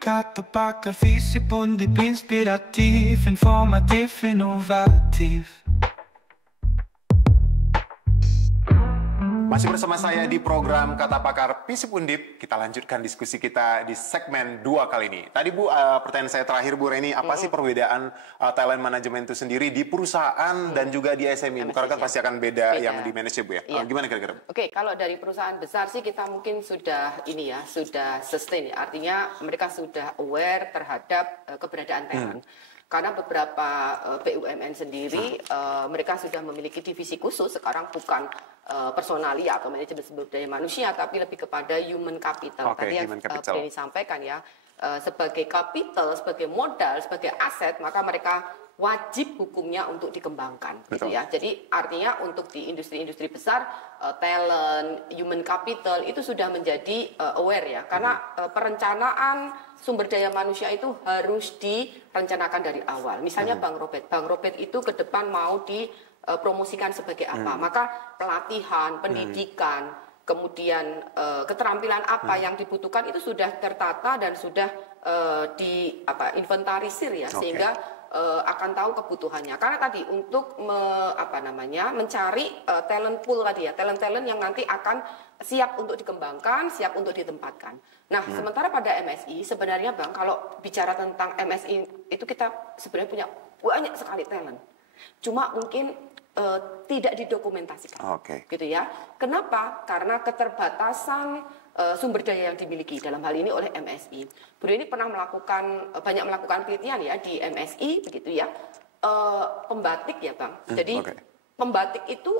Kata Pakar Visi Undip, inspiratif, informatif, inovatif. Masih bersama saya di program Kata Pakar Visip Undip. Kita lanjutkan diskusi kita di segmen 2 kali ini. Tadi Bu, pertanyaan saya terakhir Bu Reni, apa sih perbedaan talent management itu sendiri di perusahaan dan juga di SME? Karena kan pasti akan beda yang di manage Bu ya. Gimana kira-kira? Oke, kalau dari perusahaan besar sih kita mungkin sudah sudah sustain ya. Artinya mereka sudah aware terhadap keberadaan talent. Karena beberapa BUMN sendiri mereka sudah memiliki divisi khusus, sekarang bukan personalia atau manajemen sumber daya manusia, tapi lebih kepada human capital. Tadi yang Beni sampaikan ya, sebagai capital, sebagai modal, sebagai aset, maka mereka wajib hukumnya untuk dikembangkan, gitu ya. Jadi artinya untuk di industri-industri besar, talent, human capital itu sudah menjadi aware ya, karena perencanaan sumber daya manusia itu harus direncanakan dari awal. Misalnya Bang Robert itu ke depan mau dipromosikan sebagai apa, maka pelatihan, pendidikan, kemudian keterampilan apa yang dibutuhkan itu sudah tertata dan sudah inventarisir ya, sehingga akan tahu kebutuhannya. Karena tadi untuk mencari talent pool tadi ya, talent-talent yang nanti akan siap untuk dikembangkan, siap untuk ditempatkan. Nah, sementara pada MSI sebenarnya Bang, kalau bicara tentang MSI itu kita sebenarnya punya banyak sekali talent. Cuma mungkin tidak didokumentasikan, gitu ya. Kenapa? Karena keterbatasan sumber daya yang dimiliki dalam hal ini oleh MSI. Bu Reni pernah banyak melakukan penelitian ya di MSI, begitu ya. Pembatik ya Bang. Jadi pembatik itu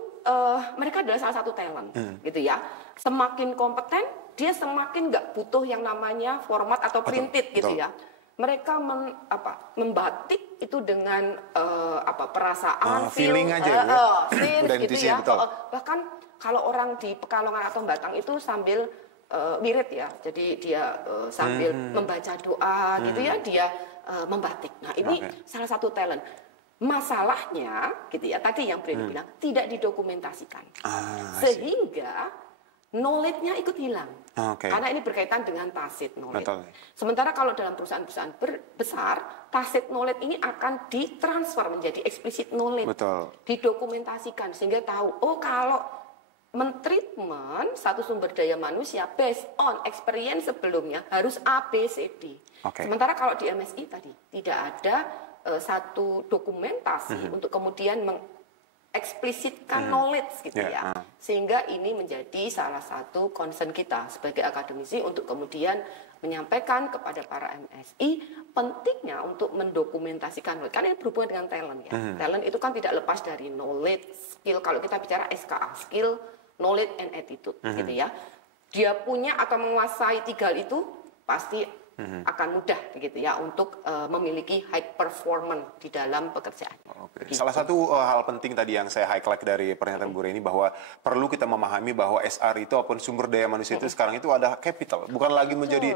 mereka adalah salah satu talent, gitu ya. Semakin kompeten, dia semakin nggak butuh yang namanya format atau printed, gitu ya. Mereka membatik itu dengan perasaan, feeling aja gitu ya. Bahkan kalau orang di Pekalongan atau Batang itu sambil wirid ya, jadi dia sambil membaca doa, gitu ya, dia membatik. Nah, ini salah satu talent. Masalahnya, gitu ya, tadi yang Brenda bilang tidak didokumentasikan, sehingga knowledge-nya ikut hilang. Karena ini berkaitan dengan tacit knowledge. Sementara kalau dalam perusahaan-perusahaan besar, tacit knowledge ini akan ditransfer menjadi explicit knowledge. Didokumentasikan sehingga tahu, oh kalau mentreatment satu sumber daya manusia based on experience sebelumnya harus A, B, C, D. Sementara kalau di MSI tadi tidak ada satu dokumentasi untuk kemudian eksplisitkan knowledge gitu ya, sehingga ini menjadi salah satu concern kita sebagai akademisi untuk kemudian menyampaikan kepada para MSI pentingnya untuk mendokumentasikan knowledge, karena ini berhubungan dengan talent ya. Talent itu kan tidak lepas dari knowledge, skill. Kalau kita bicara SKA, skill, knowledge and attitude, gitu ya. Dia punya atau menguasai 3 hal itu pasti akan mudah gitu ya untuk memiliki high performance di dalam pekerjaan. Salah satu hal penting tadi yang saya highlight dari pernyataan Bu Reni bahwa perlu kita memahami bahwa SR itu ataupun sumber daya manusia itu sekarang itu ada capital, bukan lagi menjadi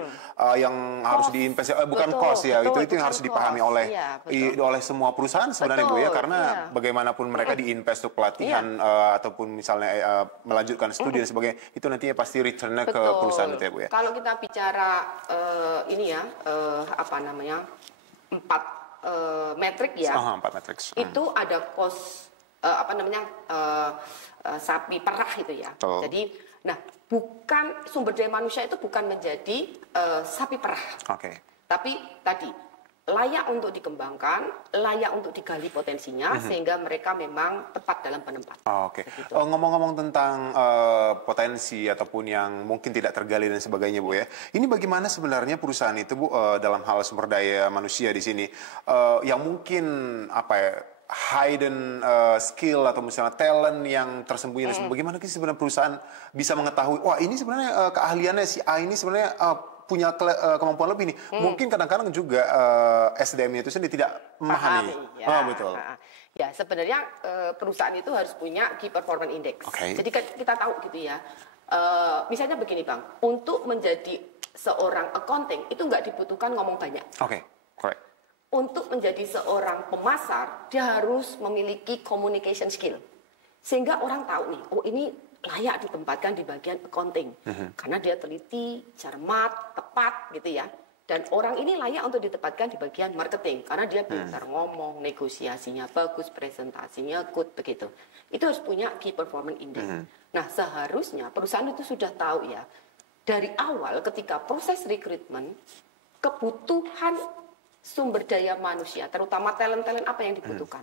yang harus diinvest, bukan cost ya, itu yang harus dipahami oleh oleh semua perusahaan sebenarnya Bu ya, karena bagaimanapun mereka diinvest untuk pelatihan ataupun misalnya melanjutkan studi dan sebagainya, itu nantinya pasti returnnya ke perusahaan itu ya Bu ya. Kalau kita bicara ini ya apa namanya 4 metrik ya, 4 metrik. Itu ada kos apa namanya sapi perah itu ya. Jadi, nah bukan sumber daya manusia itu bukan menjadi sapi perah. Tapi tadi layak untuk dikembangkan, layak untuk digali potensinya sehingga mereka memang tepat dalam penempatan. Ngomong-ngomong tentang potensi ataupun yang mungkin tidak tergali dan sebagainya Bu ya. Ini bagaimana sebenarnya perusahaan itu Bu dalam hal sumber daya manusia di sini yang mungkin apa ya hidden skill atau misalnya talent yang tersembunyi. Bagaimana sih sebenarnya perusahaan bisa mengetahui wah ini sebenarnya keahliannya si A ini sebenarnya punya kemampuan lebih nih. Mungkin kadang-kadang juga SDM-nya itu sendiri tidak memahami. Betul. Ya, sebenarnya perusahaan itu harus punya Key Performance Index. Jadi kita tahu gitu ya. Misalnya begini Bang, untuk menjadi seorang accounting itu nggak dibutuhkan ngomong banyak. Correct. Untuk menjadi seorang pemasar, dia harus memiliki communication skill. Sehingga orang tahu nih, oh ini layak ditempatkan di bagian accounting karena dia teliti, cermat, tepat gitu ya. Dan orang ini layak untuk ditempatkan di bagian marketing karena dia pintar ngomong, negosiasinya bagus, presentasinya good begitu. Itu harus punya Key Performance Index. Nah, seharusnya perusahaan itu sudah tahu ya dari awal ketika proses rekrutmen kebutuhan sumber daya manusia, terutama talent-talent apa yang dibutuhkan.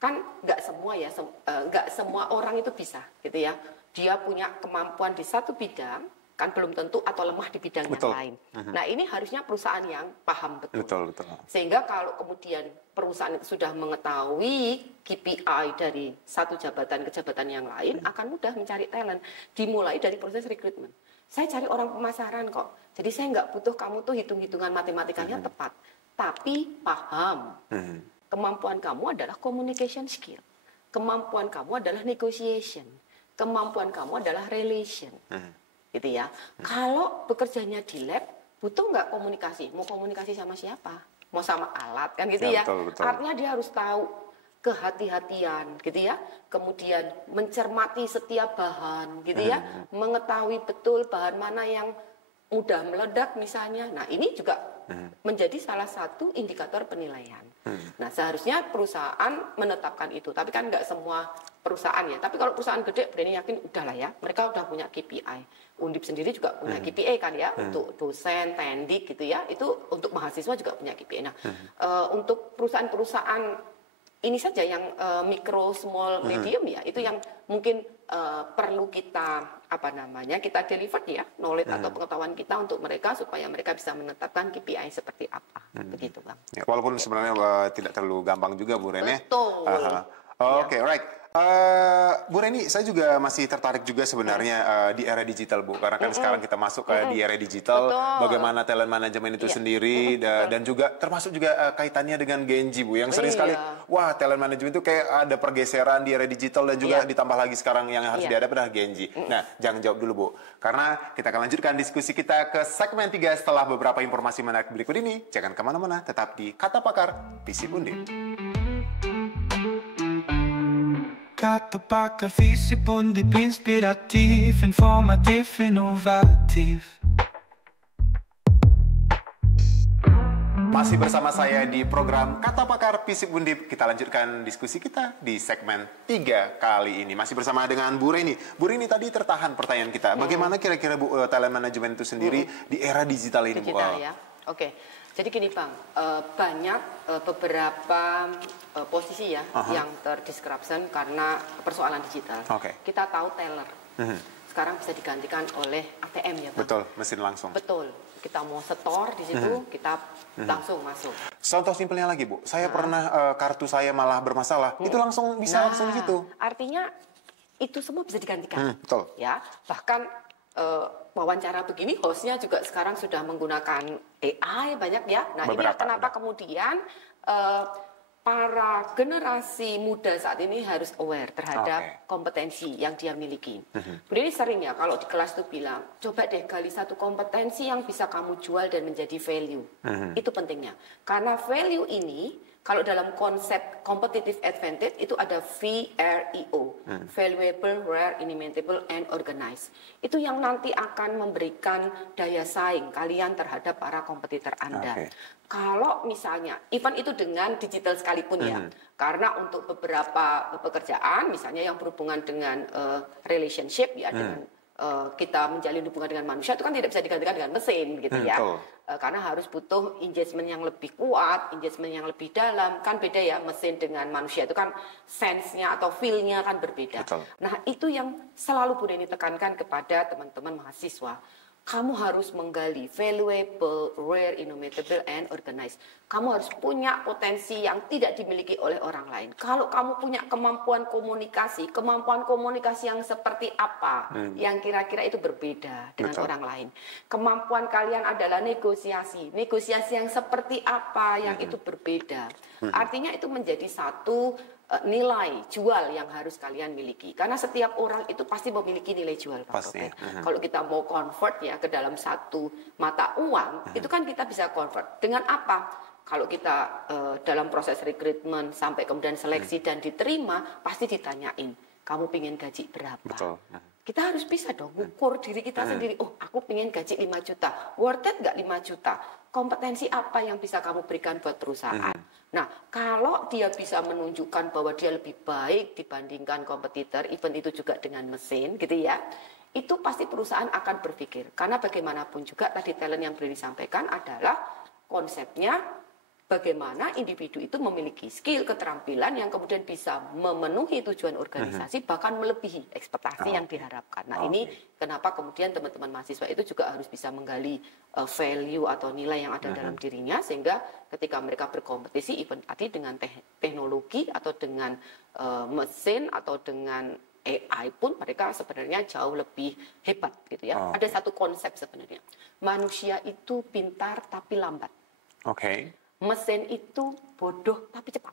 Kan nggak semua ya, nggak semua orang itu bisa gitu ya. Dia punya kemampuan di satu bidang, kan belum tentu atau lemah di bidang yang lain. Nah ini harusnya perusahaan yang paham betul. Sehingga kalau kemudian perusahaan itu sudah mengetahui KPI dari satu jabatan ke jabatan yang lain, akan mudah mencari talent. Dimulai dari proses rekrutmen. Saya cari orang pemasaran kok, jadi saya nggak butuh kamu tuh hitung-hitungan matematikanya tepat, tapi paham. Kemampuan kamu adalah communication skill. Kemampuan kamu adalah negotiation. Kemampuan kamu adalah relation. Gitu ya. Kalau bekerjanya di lab, butuh nggak komunikasi? Mau komunikasi sama siapa? Mau sama alat kan gitu ya. Betul. Artinya dia harus tahu kehati-hatian gitu ya. Kemudian mencermati setiap bahan gitu ya. Mengetahui betul bahan mana yang mudah meledak misalnya. Nah ini juga menjadi salah satu indikator penilaian. Nah seharusnya perusahaan menetapkan itu, tapi kan nggak semua perusahaan ya. Tapi kalau perusahaan gede berani yakin udahlah ya, mereka udah punya KPI. Undip sendiri juga punya KPI kan ya, untuk dosen, tendik gitu ya. Itu untuk mahasiswa juga punya KPI. Nah untuk perusahaan-perusahaan ini saja yang mikro, small, medium ya, itu yang mungkin perlu kita kita deliver ya knowledge atau pengetahuan kita untuk mereka supaya mereka bisa menetapkan KPI seperti apa, begitu Bang. Ya, walaupun sebenarnya tidak terlalu gampang juga Bu Reni. Betul. Oke, right. Bu Reni, saya juga masih tertarik juga sebenarnya di era digital Bu, karena kan sekarang kita masuk ke di era digital, bagaimana talent manajemen itu sendiri dan juga termasuk juga kaitannya dengan Genji Bu, yang sering sekali, wah talent manajemen itu kayak ada pergeseran di era digital dan juga ditambah lagi sekarang yang harus dihadapi adalah Genji. Nah, jangan jawab dulu Bu, karena kita akan lanjutkan diskusi kita ke segmen 3 setelah beberapa informasi menarik berikut ini. Jangan kemana-mana, tetap di Kata Pakar Fisip Undip. Kata Pakar Fisip Undip, inspiratif, informatif, inovatif. Masih bersama saya di program Kata Pakar Fisip Undip. Kita lanjutkan diskusi kita di segmen 3 kali ini. Masih bersama dengan Bu Reni. Bu Reni, tadi tertahan pertanyaan kita. Bagaimana kira-kira Bu talent management itu sendiri di era digital ini Bu? Ya. Oke. Jadi gini Bang, banyak beberapa posisi ya yang terdisruption karena persoalan digital. Kita tahu teller. Sekarang bisa digantikan oleh ATM ya Bang. Betul, mesin langsung. Betul. Kita mau setor di situ, kita langsung masuk. Contoh simpelnya lagi Bu, saya pernah kartu saya malah bermasalah, itu langsung bisa langsung di situ. Artinya itu semua bisa digantikan. Betul. Ya, bahkan wawancara begini hostnya juga sekarang sudah menggunakan AI banyak ya. Nah ini kenapa kemudian para generasi muda saat ini harus aware terhadap kompetensi yang dia miliki. Bu Rini sering ya kalau di kelas tuh bilang, coba deh gali satu kompetensi yang bisa kamu jual dan menjadi value. Itu pentingnya. Karena value ini, kalau dalam konsep competitive advantage itu ada VREO, valuable, rare, inimitable, and organized. Itu yang nanti akan memberikan daya saing kalian terhadap para kompetitor Anda. Kalau misalnya, even itu dengan digital sekalipun ya, karena untuk beberapa pekerjaan, misalnya yang berhubungan dengan relationship ya, dengan kita menjalin hubungan dengan manusia itu kan tidak bisa digantikan dengan mesin gitu ya. Karena harus butuh engagement yang lebih kuat, engagement yang lebih dalam. Kan beda ya mesin dengan manusia, itu kan sense-nya atau feel-nya kan berbeda. Nah itu yang selalu Bu Neni tekankan kepada teman-teman mahasiswa. Kamu harus menggali valuable, rare, inimitable, and organized. Kamu harus punya potensi yang tidak dimiliki oleh orang lain. Kalau kamu punya kemampuan komunikasi yang seperti apa, yang kira-kira itu berbeda dengan orang lain. Kemampuan kalian adalah negosiasi yang seperti apa, yang itu berbeda. Artinya itu menjadi satu nilai jual yang harus kalian miliki. Karena setiap orang itu pasti memiliki nilai jual, Pak Robert. Kalau kita mau convert ya ke dalam satu mata uang, itu kan kita bisa convert. Dengan apa? Kalau kita dalam proses rekrutmen sampai kemudian seleksi dan diterima, pasti ditanyain, kamu pingin gaji berapa? Kita harus bisa dong ukur diri kita sendiri. Oh, aku pingin gaji 5 juta. Worth it nggak 5 juta? Kompetensi apa yang bisa kamu berikan buat perusahaan? Nah, kalau dia bisa menunjukkan bahwa dia lebih baik dibandingkan kompetitor, even itu juga dengan mesin gitu ya, itu pasti perusahaan akan berpikir. Karena bagaimanapun juga tadi talent yang beri disampaikan adalah konsepnya bagaimana individu itu memiliki skill, keterampilan yang kemudian bisa memenuhi tujuan organisasi, bahkan melebihi ekspektasi yang diharapkan. Nah ini kenapa kemudian teman-teman mahasiswa itu juga harus bisa menggali value atau nilai yang ada dalam dirinya, sehingga ketika mereka berkompetisi, even tadi dengan teknologi atau dengan mesin atau dengan AI pun mereka sebenarnya jauh lebih hebat gitu ya. Ada satu konsep sebenarnya, manusia itu pintar tapi lambat. Mesin itu bodoh tapi cepat,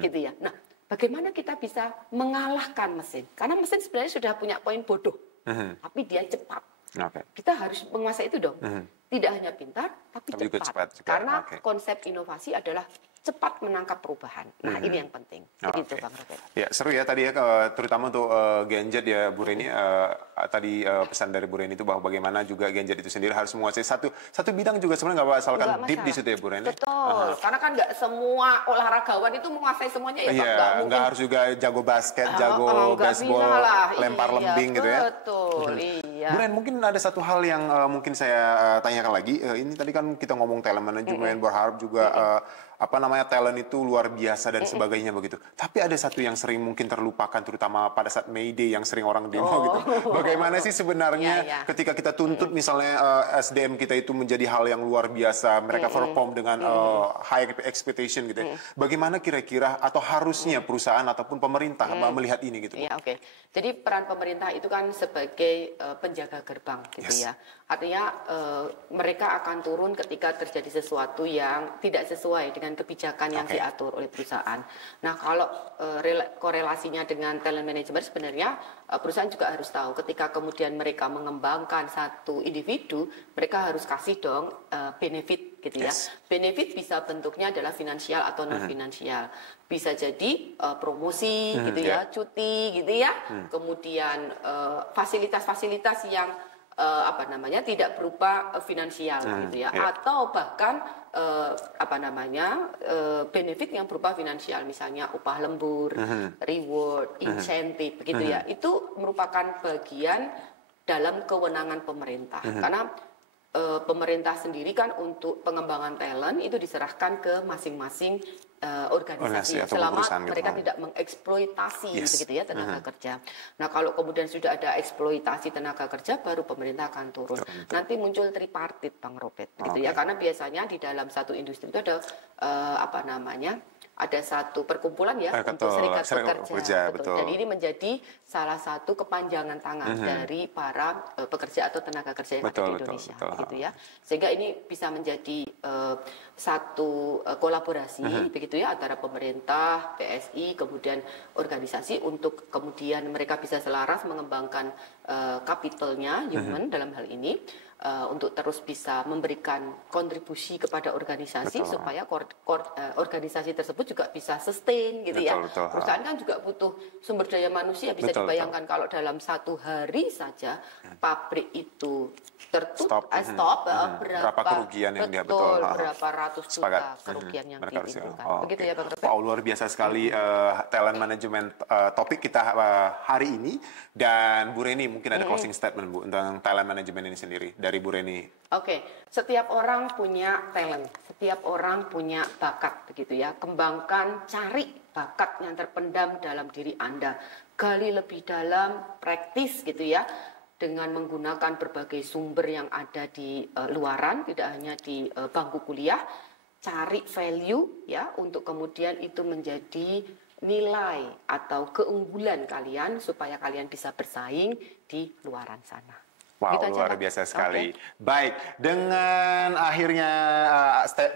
gitu ya. Nah, bagaimana kita bisa mengalahkan mesin? Karena mesin sebenarnya sudah punya poin bodoh, tapi dia cepat. Kita harus menguasai itu dong. Tidak hanya pintar, tapi cepat. Karena konsep inovasi adalah cepat menangkap perubahan. Nah, ini yang penting. Begitu, Bang Robert. Ya, seru ya tadi ya, terutama untuk Genjet ya, Bu Reni. Tadi pesan dari Bu Reni itu bahwa bagaimana juga Genjet itu sendiri harus menguasai satu bidang juga sebenarnya nggak asalkan deep di situ ya, Bu Reni. Betul. Karena kan nggak semua olahragawan itu menguasai semuanya ya, Pak. Nggak harus juga jago basket, jago baseball, lempar lembing gitu ya. Betul, iya. Bu Ren, mungkin ada satu hal yang mungkin saya tanyakan lagi. Ini tadi kan kita ngomong talent management, berharap juga talent itu luar biasa dan sebagainya begitu. Tapi ada satu yang sering mungkin terlupakan, terutama pada saat May Day yang sering orang demo gitu. Bagaimana sih sebenarnya ketika kita tuntut misalnya SDM kita itu menjadi hal yang luar biasa, mereka perform dengan high expectation gitu ya. Bagaimana kira-kira atau harusnya perusahaan ataupun pemerintah melihat ini gitu? Ya, Jadi peran pemerintah itu kan sebagai penjaga gerbang gitu ya. Artinya mereka akan turun ketika terjadi sesuatu yang tidak sesuai dengan kebijakan yang diatur oleh perusahaan. Nah, kalau korelasinya dengan talent management sebenarnya perusahaan juga harus tahu ketika kemudian mereka mengembangkan satu individu, mereka harus kasih dong benefit gitu ya. Benefit bisa bentuknya adalah finansial atau non finansial. Bisa jadi promosi gitu ya, cuti gitu ya. Kemudian fasilitas-fasilitas yang tidak berupa finansial gitu ya, atau bahkan benefit yang berupa finansial, misalnya upah lembur, reward, insentif begitu ya. Itu merupakan bagian dalam kewenangan pemerintah. Karena pemerintah sendiri kan untuk pengembangan talent itu diserahkan ke masing-masing organisasi selama mereka tidak mengeksploitasi begitu ya tenaga kerja. Nah, kalau kemudian sudah ada eksploitasi tenaga kerja, baru pemerintah akan turun. Nanti muncul tripartit, Bang Robert, gitu ya. Karena biasanya di dalam satu industri itu ada ada satu perkumpulan ya Betul, untuk serikat serikat pekerja. pekerja, betul. Dan ini menjadi salah satu kepanjangan tangan dari para pekerja atau tenaga kerja yang ada di Indonesia, begitu ya. Sehingga ini bisa menjadi satu kolaborasi, begitu ya, antara pemerintah, PSI, kemudian organisasi untuk kemudian mereka bisa selaras mengembangkan kapitalnya, human dalam hal ini. Untuk terus bisa memberikan kontribusi kepada organisasi supaya organisasi tersebut juga bisa sustain gitu ya. Perusahaan kan juga butuh sumber daya manusia, bisa dibayangkan kalau dalam satu hari saja pabrik itu tertutup, berapa kerugian yang dia berapa ratus juta kerugian yang ditimbulkan. Begitu ya Bang Robert. Wow, luar biasa sekali talent management topik kita hari ini. Dan Bu Reni mungkin ada closing statement Bu tentang talent management ini sendiri dari Bu Reni. Oke, setiap orang punya talent, setiap orang punya bakat begitu ya. Kembangkan, cari bakat yang terpendam dalam diri Anda. Gali lebih dalam, praktis gitu ya. Dengan menggunakan berbagai sumber yang ada di luaran, tidak hanya di bangku kuliah. Cari value ya untuk kemudian itu menjadi nilai atau keunggulan kalian supaya kalian bisa bersaing di luaran sana. Wow, gitu luar biasa sekali. Baik, dengan akhirnya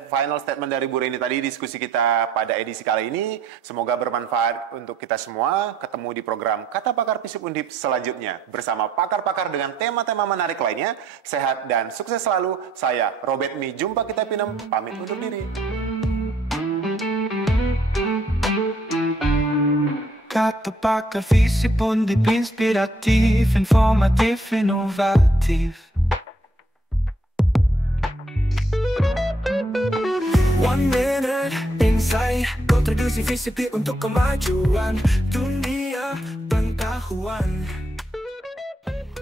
final statement dari Bu Reni tadi, diskusi kita pada edisi kali ini, semoga bermanfaat untuk kita semua. Ketemu di program Kata Pakar FISIP Undip selanjutnya, bersama pakar-pakar dengan tema-tema menarik lainnya. Sehat dan sukses selalu. Saya Robert Mi, jumpa kita Pinem, pamit undur diri. Kata Pakar FISIP Undip, inspiratif, informatif, inovatif. One minute insight, kontribusi FISIP untuk kemajuan dunia pengetahuan.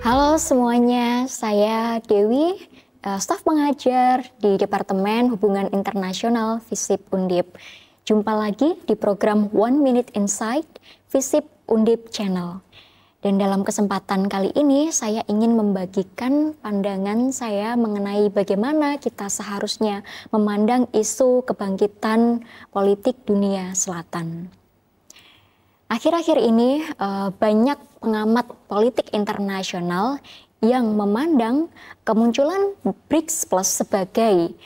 Halo semuanya, saya Dewi, staf pengajar di Departemen Hubungan Internasional FISIP Undip. Jumpa lagi di program One Minute Insight FISIP Undip Channel. Dan dalam kesempatan kali ini saya ingin membagikan pandangan saya mengenai bagaimana kita seharusnya memandang isu kebangkitan politik dunia selatan. Akhir-akhir ini banyak pengamat politik internasional yang memandang kemunculan BRICS Plus sebagai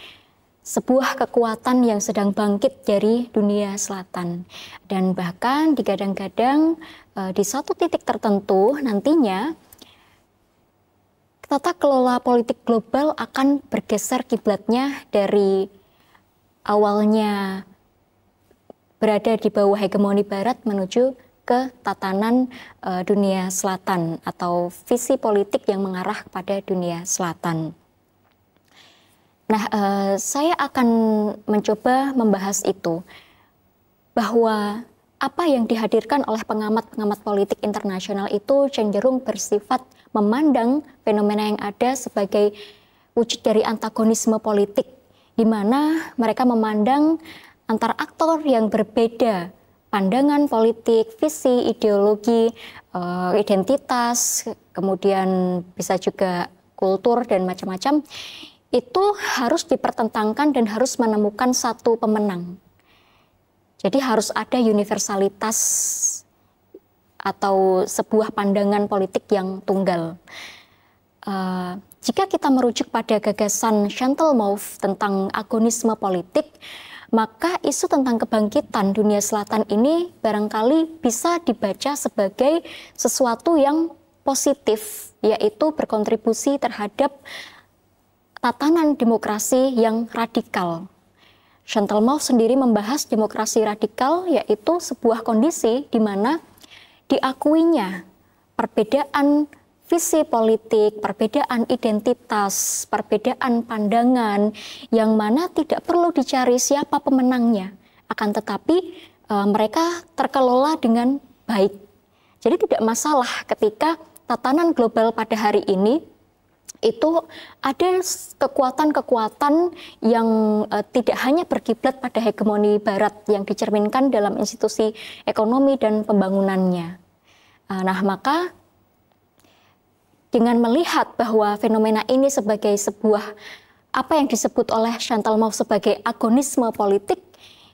sebuah kekuatan yang sedang bangkit dari dunia selatan. Dan bahkan digadang-gadang di satu titik tertentu nantinya tata kelola politik global akan bergeser kiblatnya dari awalnya berada di bawah hegemoni barat menuju ke tatanan dunia selatan atau visi politik yang mengarah kepada dunia selatan. Nah, saya akan mencoba membahas itu, bahwa apa yang dihadirkan oleh pengamat-pengamat politik internasional itu cenderung bersifat memandang fenomena yang ada sebagai wujud dari antagonisme politik, di mana mereka memandang antara aktor yang berbeda, pandangan politik, visi, ideologi, identitas, kemudian bisa juga kultur dan macam-macam, itu harus dipertentangkan dan harus menemukan satu pemenang. Jadi harus ada universalitas atau sebuah pandangan politik yang tunggal. Jika kita merujuk pada gagasan Chantal Mouffe tentang agonisme politik, maka isu tentang kebangkitan dunia selatan ini barangkali bisa dibaca sebagai sesuatu yang positif, yaitu berkontribusi terhadap tatanan demokrasi yang radikal. Chantal Mouffe sendiri membahas demokrasi radikal, yaitu sebuah kondisi di mana diakuinya perbedaan visi politik, perbedaan identitas, perbedaan pandangan, yang mana tidak perlu dicari siapa pemenangnya, akan tetapi mereka terkelola dengan baik. Jadi tidak masalah ketika tatanan global pada hari ini itu ada kekuatan-kekuatan yang tidak hanya berkiblat pada hegemoni barat yang dicerminkan dalam institusi ekonomi dan pembangunannya. Nah, maka dengan melihat bahwa fenomena ini sebagai sebuah apa yang disebut oleh Chantal Mouffe sebagai agonisme politik,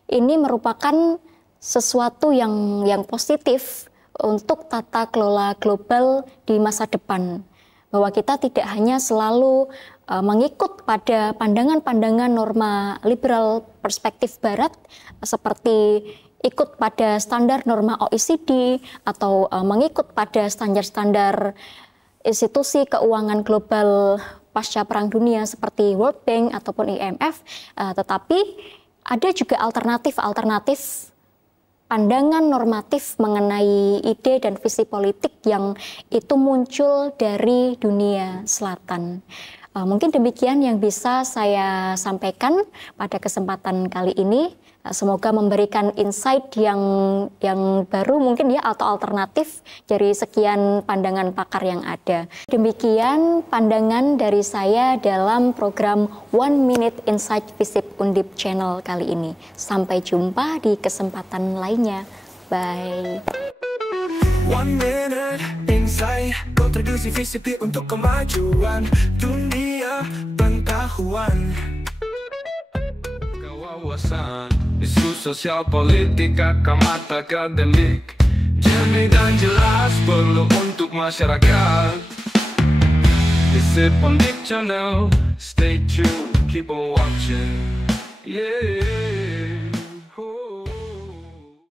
ini merupakan sesuatu yang positif untuk tata kelola global di masa depan. Bahwa kita tidak hanya selalu mengikut pada pandangan-pandangan norma liberal perspektif barat seperti ikut pada standar norma OECD atau mengikut pada standar-standar institusi keuangan global pasca Perang Dunia seperti World Bank ataupun IMF, tetapi ada juga alternatif pandangan normatif mengenai ide dan visi politik yang itu muncul dari dunia selatan. Mungkin demikian yang bisa saya sampaikan pada kesempatan kali ini. Semoga memberikan insight yang baru mungkin ya, atau alternatif dari sekian pandangan pakar yang ada. Demikian pandangan dari saya dalam program One Minute Insight Visip Undip Channel kali ini. Sampai jumpa di kesempatan lainnya. Bye. One Minute Insight, kontribusi visip untuk kemajuan dunia pengetahuan. Wawasan, isu sosial politik kacamata akademik, jernih dan jelas perlu untuk masyarakat. Visip Undip Channel, stay tuned, keep on watching. Yeah.